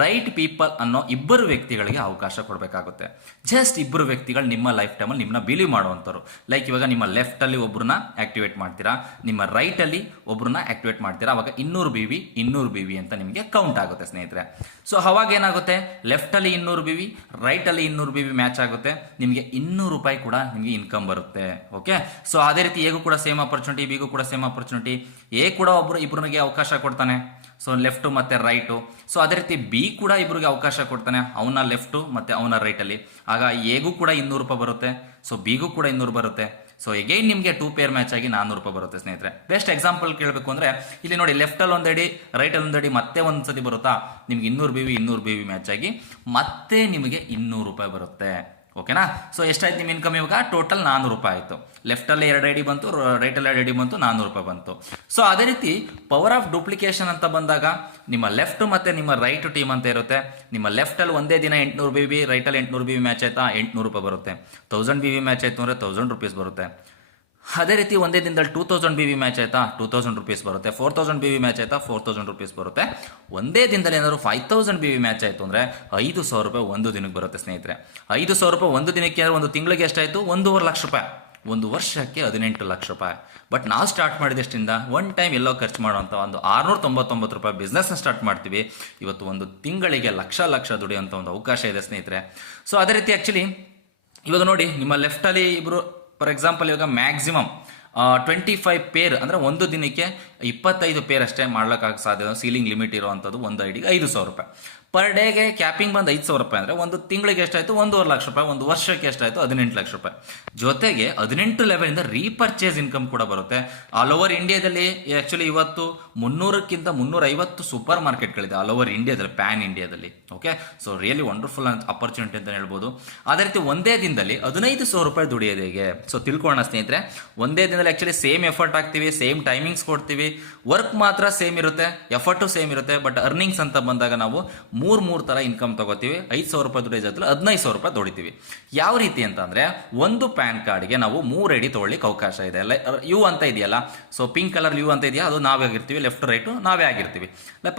ರೈಟ್ ಪೀಪಲ್ ಅನ್ನೋ ಇಬ್ಬರು ವ್ಯಕ್ತಿಗಳಿಗೆ ಅವಕಾಶ ಕೊಡಬೇಕಾಗುತ್ತೆ. ಜಸ್ಟ್ ಇಬ್ಬರು ವ್ಯಕ್ತಿಗಳು ನಿಮ್ಮ ಲೈಫ್ ಟೈಮಲ್ಲಿ ನಿಮ್ಮನ್ನ ಬಿಲೀವ್ ಮಾಡುವಂಥವ್ರು. ಲೈಕ್ ಇವಾಗ ನಿಮ್ಮ ಲೆಫ್ಟ್ ಅಲ್ಲಿ ಒಬ್ಬರನ್ನ ಆಕ್ಟಿವೇಟ್ ಮಾಡ್ತೀರಾ, ನಿಮ್ಮ ರೈಟ್ ಅಲ್ಲಿ ಒಬ್ಬರನ್ನ ಆಕ್ಟಿವೇಟ್ ಮಾಡ್ತೀರಾ. ಅವಾಗ 200 BV ಅಂತ ನಿಮಗೆ ಕೌಂಟ್ ಆಗುತ್ತೆ ಸ್ನೇಹಿತರೆ. ಸೊ ಅವಾಗ ಏನಾಗುತ್ತೆ, ಲೆಫ್ಟ್ ಅಲ್ಲಿ 200 BV, ರೈಟ್ ಅಲ್ಲಿ 200 BV ಮ್ಯಾಚ್ ಆಗುತ್ತೆ. ನಿಮಗೆ 200 ರೂಪಾಯಿ ಕೂಡ ನಿಮಗೆ ಇನ್ಕಮ್ ಬರುತ್ತೆ. ಓಕೆ, ಸೊ ಅದೇ ರೀತಿ ಎಗೂ ಕೂಡ ಸೇಮ್ ಆಪರ್ಚುನಿಟಿ, ಬಿಗೂ ಕೂಡ ಸೇಮ್ ಆಪರ್ಚುನಿಟಿ. ಎ ಕೂಡ ಇಬ್ಬರಿಗೆ ಅವಕಾಶ ಕೊಡ್ತಾನೆ, ಸೊ ಲೆಫ್ಟ್ ಮತ್ತೆ ರೈಟು. ಸೊ ಅದೇ ರೀತಿ ಬಿ ಕೂಡ ಇಬ್ಬರಿಗೆ ಅವಕಾಶ ಕೊಡ್ತಾನೆ, ಅವನ ಲೆಫ್ಟ್ ಮತ್ತೆ ಅವನ ರೈಟ್ ಅಲ್ಲಿ. ಆಗ ಎಗೂ ಕೂಡ 200 ರೂಪಾಯಿ ಬರುತ್ತೆ, ಸೊ ಬಿಗೂ ಕೂಡ 200 ಬರುತ್ತೆ. ಸೊ ಎಗೈನ್ ನಿಮಗೆ 2 ಪೇರ್ ಮ್ಯಾಚ್ ಆಗಿ 400 ರೂಪಾಯಿ ಬರುತ್ತೆ ಸ್ನೇಹಿತರೆ. ಬೆಸ್ಟ್ ಎಕ್ಸಾಂಪಲ್ ಕೇಳಬೇಕು ಅಂದ್ರೆ ಇಲ್ಲಿ ನೋಡಿ, ಲೆಫ್ಟ್ ಅಲ್ಲಿ ಒಂದಡಿ, ರೈಟ್ ಅಲ್ಲಿ ಒಂದಡಿ, ಮತ್ತೆ ಒಂದ್ಸತಿ ಬರುತ್ತಾ ನಿಮ್ಗೆ 200 BV ಮ್ಯಾಚ್ ಆಗಿ ಮತ್ತೆ ನಿಮಗೆ 200 ರೂಪಾಯಿ ಬರುತ್ತೆ. ಓಕೆನಾ? ಸೊ ಎಷ್ಟಾಯ್ತು ನಿಮ್ಮ ಇನ್ಕಮ್ ಇವಾಗ? ಟೋಟಲ್ 400 ರೂಪಾಯಿ ಆಯಿತು. ಲೆಫ್ಟಲ್ಲಿ 2 ಐಡಿ ಬಂತು, ರೈಟಲ್ಲಿ 2 ಐಡಿ ಬಂತು, 400 ರೂಪಾಯಿ ಬಂತು. ಸೊ ಅದೇ ರೀತಿ ಪವರ್ ಆಫ್ ಡೂಪ್ಲಿಕೇಶನ್ ಅಂತ ಬಂದಾಗ ನಿಮ್ಮ ಲೆಫ್ಟ್ ಮತ್ತೆ ನಿಮ್ಮ ರೈಟ್ ಟೀಮ್ ಅಂತ ಇರುತ್ತೆ. ನಿಮ್ಮ ಲೆಫ್ಟಲ್ಲಿ ಒಂದೇ ದಿನ 800 BV, ರೈಟಲ್ಲಿ 800 BV ಮ್ಯಾಚ್ ಆಯ್ತಾ, 800 ರೂಪಾಯಿ ಬರುತ್ತೆ. 1000 BV ಮ್ಯಾಚ್ ಆಯಿತು ಅಂದರೆ 1000 ರೂಪೀಸ್ ಬರುತ್ತೆ. ಅದೇ ರೀತಿ ಒಂದೇ ದಿನದಲ್ಲಿ 2000 BV ಮ್ಯಾಚ್ ಆಯ್ತಾ, 2000 ರೂಪೀಸ್ ಬರುತ್ತೆ. 4000 BV ಮ್ಯಾಚ್ ಆಯ್ತಾ, 4000 ರೂಪೀಸ್ ಬರುತ್ತೆ. ಒಂದೇ ದಿನದಲ್ಲಿ ಏನಾದ್ರು 5000 BV ಮ್ಯಾಚ್ ಆಯಿತು ಅಂದರೆ 5,000 ರೂಪಾಯಿ ಒಂದು ದಿನಕ್ಕೆ ಬರುತ್ತೆ ಸ್ನೇಹಿತರೆ. 5,000 ರೂಪಾಯಿ ಒಂದು ದಿನಕ್ಕೆ, ಒಂದು ತಿಂಗಳಿಗೆ ಎಷ್ಟಾಯಿತು? 1,50,000 ರೂಪಾಯಿ. ಒಂದು ವರ್ಷಕ್ಕೆ 18 ಲಕ್ಷ ರೂಪಾಯಿ. ಬಟ್ ನಾವು ಸ್ಟಾರ್ಟ್ ಮಾಡಿದಷ್ಟಿಂದ ಒನ್ ಟೈಮ್ ಎಲ್ಲೋ ಖರ್ಚು ಮಾಡೋಂಥ ಒಂದು 699 ರೂಪಾಯಿ ಬಿಸ್ನೆಸ್ನ ಸ್ಟಾರ್ಟ್ ಮಾಡ್ತೀವಿ. ಇವತ್ತು ಒಂದು ತಿಂಗಳಿಗೆ ಲಕ್ಷ ದುಡಿಯೋಂಥ ಒಂದು ಅವಕಾಶ ಇದೆ ಸ್ನೇಹಿತರೆ. ಸೊ ಅದೇ ರೀತಿ ಆ್ಯಕ್ಚುಲಿ ಇವಾಗ ನೋಡಿ, ನಿಮ್ಮ ಲೆಫ್ಟಲ್ಲಿ ಇಬ್ಬರು ಫಾರ್ ಎಕ್ಸಾಂಪಲ್ ಇವಾಗ ಮ್ಯಾಕ್ಸಿಮಮ್ 25 ಪೇರ್ ಅಂದರೆ ಒಂದು ದಿನಕ್ಕೆ 25 ಪೇರ್ ಅಷ್ಟೇ ಮಾಡ್ಲಿಕ್ಕಾಗ ಸಾಧ್ಯ. ಸೀಲಿಂಗ್ ಲಿಮಿಟ್ ಇರುವಂಥದ್ದು ಒಂದು ಐಡಿಗೆ 5,000 ರೂಪಾಯಿ. ಪರ್ ಡೇಗೆ ಕ್ಯಾಪಿಂಗ್ ಬಂದು 5,000 ರೂಪಾಯಿ ಅಂದರೆ ಒಂದು ತಿಂಗಳಿಗೆ ಎಷ್ಟಾಯಿತು? 1.5 ಲಕ್ಷ ರೂಪಾಯಿ. ಒಂದು ವರ್ಷಕ್ಕೆ ಎಷ್ಟಾಯಿತು? 18 ಲಕ್ಷ ರೂಪಾಯಿ. ಜೊತೆಗೆ 18 ಲೆವೆಲಿಂದ ರೀಪರ್ಚೇಸ್ ಇನ್ಕಮ್ ಕೂಡ ಬರುತ್ತೆ. ಆಲ್ ಓವರ್ ಇಂಡಿಯಾದಲ್ಲಿ ಆ್ಯಕ್ಚುಲಿ ಇವತ್ತು 300ಕ್ಕಿಂತ 350 ಸೂಪರ್ ಮಾರ್ಕೆಟ್ಗಳಿದೆ ಆಲ್ ಓವರ್ ಇಂಡಿಯಾದಲ್ಲಿ, ಪ್ಯಾನ್ ಇಂಡಿಯಾದಲ್ಲಿ. Okay, so really wonderful opportunity ಅಂತ ಹೇಳ್ಬೋದು. ಅದೇ ರೀತಿ ಒಂದೇ ದಿನದಲ್ಲಿ 15,000 ರೂಪಾಯಿ ದುಡಿಯೋದು ಹೇಗೆ? ಸೊ ತಿಳ್ಕೊಳ್ಳೋಣ ಸ್ನೇಹಿತರೆ. ಒಂದೇ ದಿನದಲ್ಲಿ ಆ್ಯಕ್ಚುಲಿ ಸೇಮ್ ಎಫರ್ಟ್ ಹಾಕ್ತೀವಿ, ಸೇಮ್ ಟೈಮಿಂಗ್ಸ್ ಕೊಡ್ತೀವಿ, ವರ್ಕ್ ಮಾತ್ರ ಸೇಮ್ ಇರುತ್ತೆ, ಎಫರ್ಟು ಸೇಮ್ ಇರುತ್ತೆ. ಬಟ್ ಅರ್ನಿಂಗ್ಸ್ ಅಂತ ಬಂದಾಗ ನಾವು ಮೂರು ಥರ ಇನ್ಕಮ್ ತಗೋತೀವಿ. 5,000 ರೂಪಾಯಿ ದುಡಿಯೋ ಜೊತೆ 15,000 ರೂಪಾಯಿ ದುಡಿತೀವಿ. ಯಾವ ರೀತಿ ಅಂತ ಅಂದರೆ, ಒಂದು ಪ್ಯಾನ್ ಕಾರ್ಡ್ಗೆ ನಾವು 3 ಐಡಿ ತೊಗೊಳ್ಳಿಕ್ಕೆ ಅವಕಾಶ ಇದೆ. ಯು ಅಂತ ಇದೆಯಲ್ಲ, ಸೊ ಪಿಂಕ್ ಕಲರ್ ಯು ಅಂತ ಇದೆಯಾ, ಅದು ನಾವೇ ಆಗಿರ್ತೀವಿ, ಲೆಫ್ಟ್ ರೈಟು ನಾವೇ ಆಗಿರ್ತೀವಿ.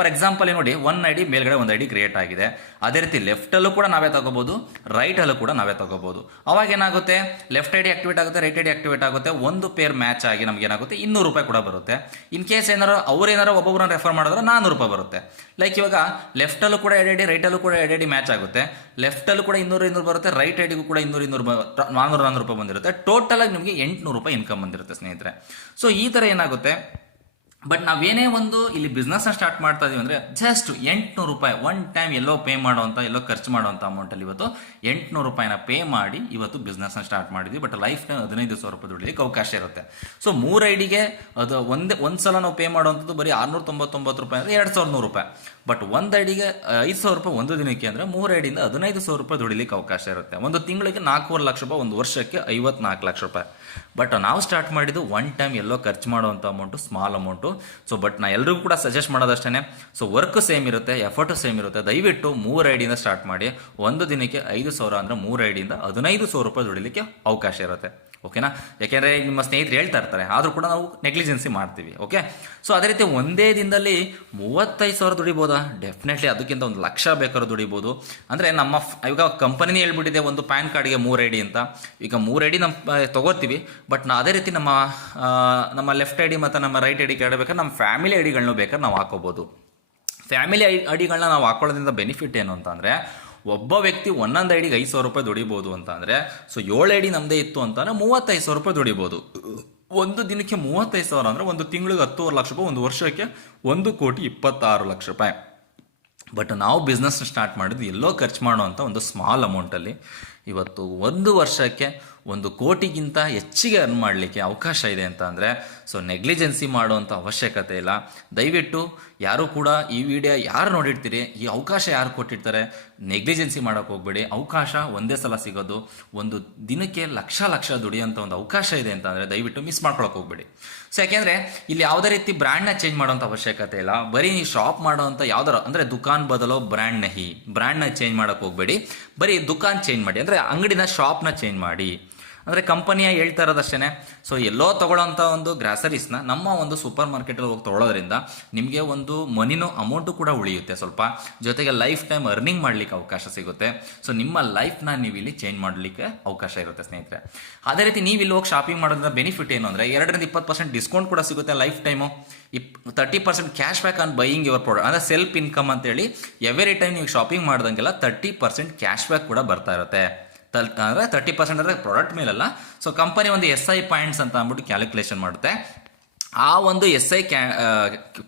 ಫಾರ್ ಎಕ್ಸಾಂಪಲ್ ನೋಡಿ, 1 ಐಡಿ ಮೇಲ್ಗಡೆ 1 ಐಡಿ ಕ್ರಿಯೇಟ್ ಆಗಿದೆ. ಅದೇ ರೀತಿ ಲೆಫ್ಟಲ್ಲೂ ಕೂಡ ನಾವೇ ತಗೋಬಹುದು, ರೈಟಲ್ಲೂ ಕೂಡ ನಾವೇ ತಗೋಬಹುದು. ಅವಾಗ ಏನಾಗುತ್ತೆ, ಲೆಫ್ಟ್ ಐಡಿ ಆಕ್ಟಿವೇಟ್ ಆಗುತ್ತೆ, ರೈಟ್ ಐಡಿ ಆಕ್ಟಿವೇಟ್ ಆಗುತ್ತೆ. ಒಂದು ಪೇರ್ ಮ್ಯಾಚ್ ಆಗಿ ನಮ್ಗೆ ಏನಾಗುತ್ತೆ 200 ರೂಪಾಯಿ ಕೂಡ ಬರುತ್ತೆ. ಇನ್ ಕೇಸ್ ಅವ್ರೇನಾರು ಒಬ್ಬೊಬ್ಬರನ್ನ ರೆಫರ್ ಮಾಡಿದ್ರೆ 400 ರೂಪಾಯಿ ಬರುತ್ತೆ. ಲೈಕ್ ಇವಾಗ ಲೆಫ್ಟಲ್ಲೂ ಕೂಡ 2 ಐಡಿ, ರೈಟಲ್ಲೂ ಕೂಡ 2 ಐಡಿ ಮ್ಯಾಚ್ ಆಗುತ್ತೆ. ಲೆಫ್ಟಲ್ಲೂ ಕೂಡ 200 ಬರುತ್ತೆ, ರೈಟ್ ಐಡಿಗೂ ಕೂಡ 400 ರೂಪಾಯಿ ಬಂದಿರುತ್ತೆ. ಟೋಟಲ್ ಆಗಿ ನಿಮಗೆ 800 ರೂಪಾಯಿ ಇನ್ಕಮ್ ಬಂದಿರುತ್ತೆ ಸ್ನೇಹಿತರೆ. ಸೊ ಈ ಥರ ಏನಾಗುತ್ತೆ. ಬಟ್ ನಾವೇನೇ ಒಂದು ಇಲ್ಲಿ ಬಿಸ್ನೆಸ್ನ ಸ್ಟಾರ್ಟ್ ಮಾಡ್ತಾ ಇದೀವಿ ಅಂದರೆ ಜಸ್ಟ್ 800 ರೂಪಾಯಿ ಒನ್ ಟೈಮ್ ಎಲ್ಲೋ ಪೇ ಮಾಡುವಂಥ, ಎಲ್ಲೋ ಖರ್ಚು ಮಾಡುವಂಥ ಅಮೌಂಟಲ್ಲಿ ಇವತ್ತು 800 ರೂಪಾಯಿನ ಪೇ ಮಾಡಿ ಇವತ್ತು ಬಿಸ್ನೆಸ್ನ ಸ್ಟಾರ್ಟ್ ಮಾಡಿದ್ವಿ. ಬಟ್ ಲೈಫ್ ಟೈಮ್ 15,000 ರೂಪಾಯಿ ದುಡಿಲಿಕ್ಕೆ ಅವಕಾಶ ಇರುತ್ತೆ. ಸೊ 3 ಐಡಿಗೆ ಅದು ಒಂದು ಸಲ ನಾವು ಪೇ ಮಾಡುವಂಥದ್ದು ಬರೀ 699 ರೂಪಾಯಿ ಅಂದರೆ 2,100 ರೂಪಾಯಿ. ಬಟ್ ಒಂದು ಐಡಿಗೆ 5,000 ರೂಪಾಯಿ ಒಂದು ದಿನಕ್ಕೆ ಅಂದರೆ 3 ಐಡಿಯಿಂದ 15,000 ರೂಪಾಯಿ ದುಡಿಲಿಕ್ಕೆ ಅವಕಾಶ ಇರುತ್ತೆ. ಒಂದು ತಿಂಗಳಿಗೆ 4.5 ಲಕ್ಷ ರೂಪಾಯಿ, ಒಂದು ವರ್ಷಕ್ಕೆ 54 ಲಕ್ಷ ರೂಪಾಯಿ. ಬಟ್ ನಾವು ಸ್ಟಾರ್ಟ್ ಮಾಡಿದ್ದು ಒನ್ ಟೈಮ್ ಎಲ್ಲೋ ಖರ್ಚು ಮಾಡುವಂಥ amount, small amount. So but ನಾ ಎಲ್ರಿಗೂ ಕೂಡ ಸಜೆಸ್ಟ್ ಮಾಡೋದಷ್ಟೇ, ಸೊ ವರ್ಕ್ ಸೇಮ್ ಇರುತ್ತೆ, ಎಫರ್ಟು ಸೇಮ್ ಇರುತ್ತೆ. ದಯವಿಟ್ಟು 3 ಐಡಿಯಿಂದ ಸ್ಟಾರ್ಟ್ ಮಾಡಿ. ಒಂದು ದಿನಕ್ಕೆ 5,000 ಅಂದರೆ 3 ಐಡಿಯಿಂದ 15,000 ರೂಪಾಯಿ ದುಡಿಲಿಕ್ಕೆ ಅವಕಾಶ ಇರುತ್ತೆ. ಓಕೆನಾ? ಯಾಕೆಂದರೆ ನಿಮ್ಮ ಸ್ನೇಹಿತರು ಹೇಳ್ತಾ ಇರ್ತಾರೆ, ಆದರೂ ಕೂಡ ನಾವು ನೆಗ್ಲಿಜೆನ್ಸಿ ಮಾಡ್ತೀವಿ. ಓಕೆ, ಸೊ ಅದೇ ರೀತಿ ಒಂದೇ ದಿನದಲ್ಲಿ 35,000 ದುಡಿಬೋದಾ? ಡೆಫಿನೆಟ್ಲಿ ಅದಕ್ಕಿಂತ 1 ಲಕ್ಷ ಬೇಕಾದ್ರೂ ದುಡಿಬೋದು. ಅಂದರೆ ಇವಾಗ ಕಂಪನಿನೇ ಹೇಳ್ಬಿಟ್ಟಿದೆ ಒಂದು ಪ್ಯಾನ್ ಕಾರ್ಡ್ಗೆ 3 ಐಡಿ ಅಂತ. ಈಗ 3 ಐಡಿ ನಮ್ಮ ತಗೋತೀವಿ. ಬಟ್ ಅದೇ ರೀತಿ ನಮ್ಮ ಲೆಫ್ಟ್ ಐಡಿ ಮತ್ತು ನಮ್ಮ ರೈಟ್ ಐಡಿ ಕೇಳಬೇಕಾದ್ರೆ ನಮ್ಮ ಫ್ಯಾಮಿಲಿ ಐಡಿಗಳನ್ನೂ ಬೇಕಾದ್ರೆ ನಾವು ಹಾಕೋಬೋದು. ಫ್ಯಾಮಿಲಿ ಐಡಿಗಳನ್ನ ನಾವು ಹಾಕೊಳ್ಳೋದ್ರಿಂದ ಬೆನಿಫಿಟ್ ಏನು ಅಂತ ಅಂದರೆ, ಒಬ್ಬ ವ್ಯಕ್ತಿ ಒಂದೊಂದು ಐಡಿಗೆ 5,000 ರೂಪಾಯಿ ದುಡಿಬೋದು ಅಂತ ಅಂದರೆ, ಸೊ 7 ಐಡಿ ನಮ್ಮದೇ ಇತ್ತು ಅಂತಂದರೆ 35,000 ರೂಪಾಯಿ ದುಡಿಬೋದು. ಒಂದು ದಿನಕ್ಕೆ 35,000 ಅಂದರೆ ಒಂದು ತಿಂಗಳಿಗೆ 10 ಲಕ್ಷ ರೂಪಾಯಿ, ಒಂದು ವರ್ಷಕ್ಕೆ 1,26,00,000 ರೂಪಾಯಿ. ಬಟ್ ನಾವು ಬಿಸ್ನೆಸ್ ಸ್ಟಾರ್ಟ್ ಮಾಡಿದ್ದು ಎಲ್ಲೋ ಖರ್ಚು ಮಾಡುವಂಥ ಒಂದು ಸ್ಮಾಲ್ ಅಮೌಂಟಲ್ಲಿ ಇವತ್ತು ಒಂದು ವರ್ಷಕ್ಕೆ 1 ಕೋಟಿಗಿಂತ ಹೆಚ್ಚಿಗೆ ಅರ್ನ್ ಮಾಡಲಿಕ್ಕೆ ಅವಕಾಶ ಇದೆ ಅಂತ ಅಂದರೆ, ಸೊ ನೆಗ್ಲಿಜೆನ್ಸಿ ಮಾಡುವಂಥ ಅವಶ್ಯಕತೆ ಇಲ್ಲ. ದಯವಿಟ್ಟು ಯಾರು ಕೂಡ ಈ ವಿಡಿಯೋ ಯಾರು ನೋಡಿರ್ತೀರಿ, ಈ ಅವಕಾಶ ಯಾರು ಕೊಟ್ಟಿರ್ತಾರೆ, ನೆಗ್ಲಿಜೆನ್ಸಿ ಮಾಡೋಕ್ಕೆ ಹೋಗ್ಬೇಡಿ. ಅವಕಾಶ ಒಂದೇ ಸಲ ಸಿಗೋದು. ಒಂದು ದಿನಕ್ಕೆ ಲಕ್ಷ ದುಡಿಯೋಂಥ ಒಂದು ಅವಕಾಶ ಇದೆ ಅಂತ ಅಂದರೆ ದಯವಿಟ್ಟು ಮಿಸ್ ಮಾಡ್ಕೊಳಕ್ಕೆ ಹೋಗ್ಬೇಡಿ. ಸೊ ಯಾಕೆಂದರೆ ಇಲ್ಲಿ ಯಾವುದೇ ರೀತಿ ಬ್ರ್ಯಾಂಡ್ನ ಚೇಂಜ್ ಮಾಡೋಂಥ ಅವಶ್ಯಕತೆ ಇಲ್ಲ. ಬರೀ ನೀವು ಶಾಪ್ ಮಾಡೋವಂಥ ಯಾವ್ದಾರು ಅಂದರೆ ದುಕಾನ್ ಬದಲೋ ಬ್ರ್ಯಾಂಡ್ ನಹಿ, ಬ್ರ್ಯಾಂಡ್ನ ಚೇಂಜ್ ಮಾಡೋಕ್ಕೆ ಹೋಗ್ಬೇಡಿ. ಬರೀ ದುಕಾನ್ ಚೇಂಜ್ ಮಾಡಿ, ಅಂದರೆ ಅಂಗಡಿನ ಶಾಪ್ನ ಚೇಂಜ್ ಮಾಡಿ. ಅಂದರೆ ಕಂಪನಿಯ ಹೇಳ್ತಾ ಇರೋದಷ್ಟೇ. ಸೊ ಎಲ್ಲೋ ತೊಗೊಳ್ಳೋಂಥ ಒಂದು ಗ್ರಾಸರೀಸ್ನ ನಮ್ಮ ಒಂದು ಸೂಪರ್ ಮಾರ್ಕೆಟಲ್ಲಿ ಹೋಗಿ ತೊಗೊಳೋದ್ರಿಂದ ನಿಮಗೆ ಒಂದು ಮನಿನೂ ಅಮೌಂಟು ಕೂಡ ಉಳಿಯುತ್ತೆ ಸ್ವಲ್ಪ. ಜೊತೆಗೆ ಲೈಫ್ ಟೈಮ್ ಅರ್ನಿಂಗ್ ಮಾಡಲಿಕ್ಕೆ ಅವಕಾಶ ಸಿಗುತ್ತೆ. ಸೊ ನಿಮ್ಮ ಲೈಫ್ನ ನೀವು ಇಲ್ಲಿ ಚೇಂಜ್ ಮಾಡಲಿಕ್ಕೆ ಅವಕಾಶ ಇರುತ್ತೆ ಸ್ನೇಹಿತರೆ. ಅದೇ ರೀತಿ ನೀವು ಇಲ್ಲಿ ಹೋಗಿ ಶಾಪಿಂಗ್ ಮಾಡೋದ್ರಿಂದ ಬೆನಿಫಿಟ್ ಏನು ಅಂದರೆ 2-20% ಡಿಸ್ಕೌಂಟ್ ಕೂಡ ಸಿಗುತ್ತೆ life time. 30% cash back on buying your product, ಅಂದರೆ ಸೆಲ್ಫ್ ಇನ್ಕಮ್ ಅಂತೇಳಿ ಎವ್ರಿ ಟೈಮ್ ನೀವು ಶಾಪಿಂಗ್ ಮಾಡ್ದಂಗೆಲ್ಲ 30% ಕ್ಯಾಶ್ ಬ್ಯಾಕ್ ಕೂಡ ಬರ್ತಾ ಇರುತ್ತೆ. ಅಂದರೆ 30% ಅಂದರೆ ಪ್ರಾಡಕ್ಟ್ ಮೇಲಲ್ಲ. ಸೊ ಕಂಪನಿ ಒಂದು SI ಪಾಯಿಂಟ್ಸ್ ಅಂತ ಅಂದ್ಬಿಟ್ಟು ಕ್ಯಾಲ್ಕುಲೇಷನ್ ಮಾಡುತ್ತೆ. ಆ ಒಂದು SI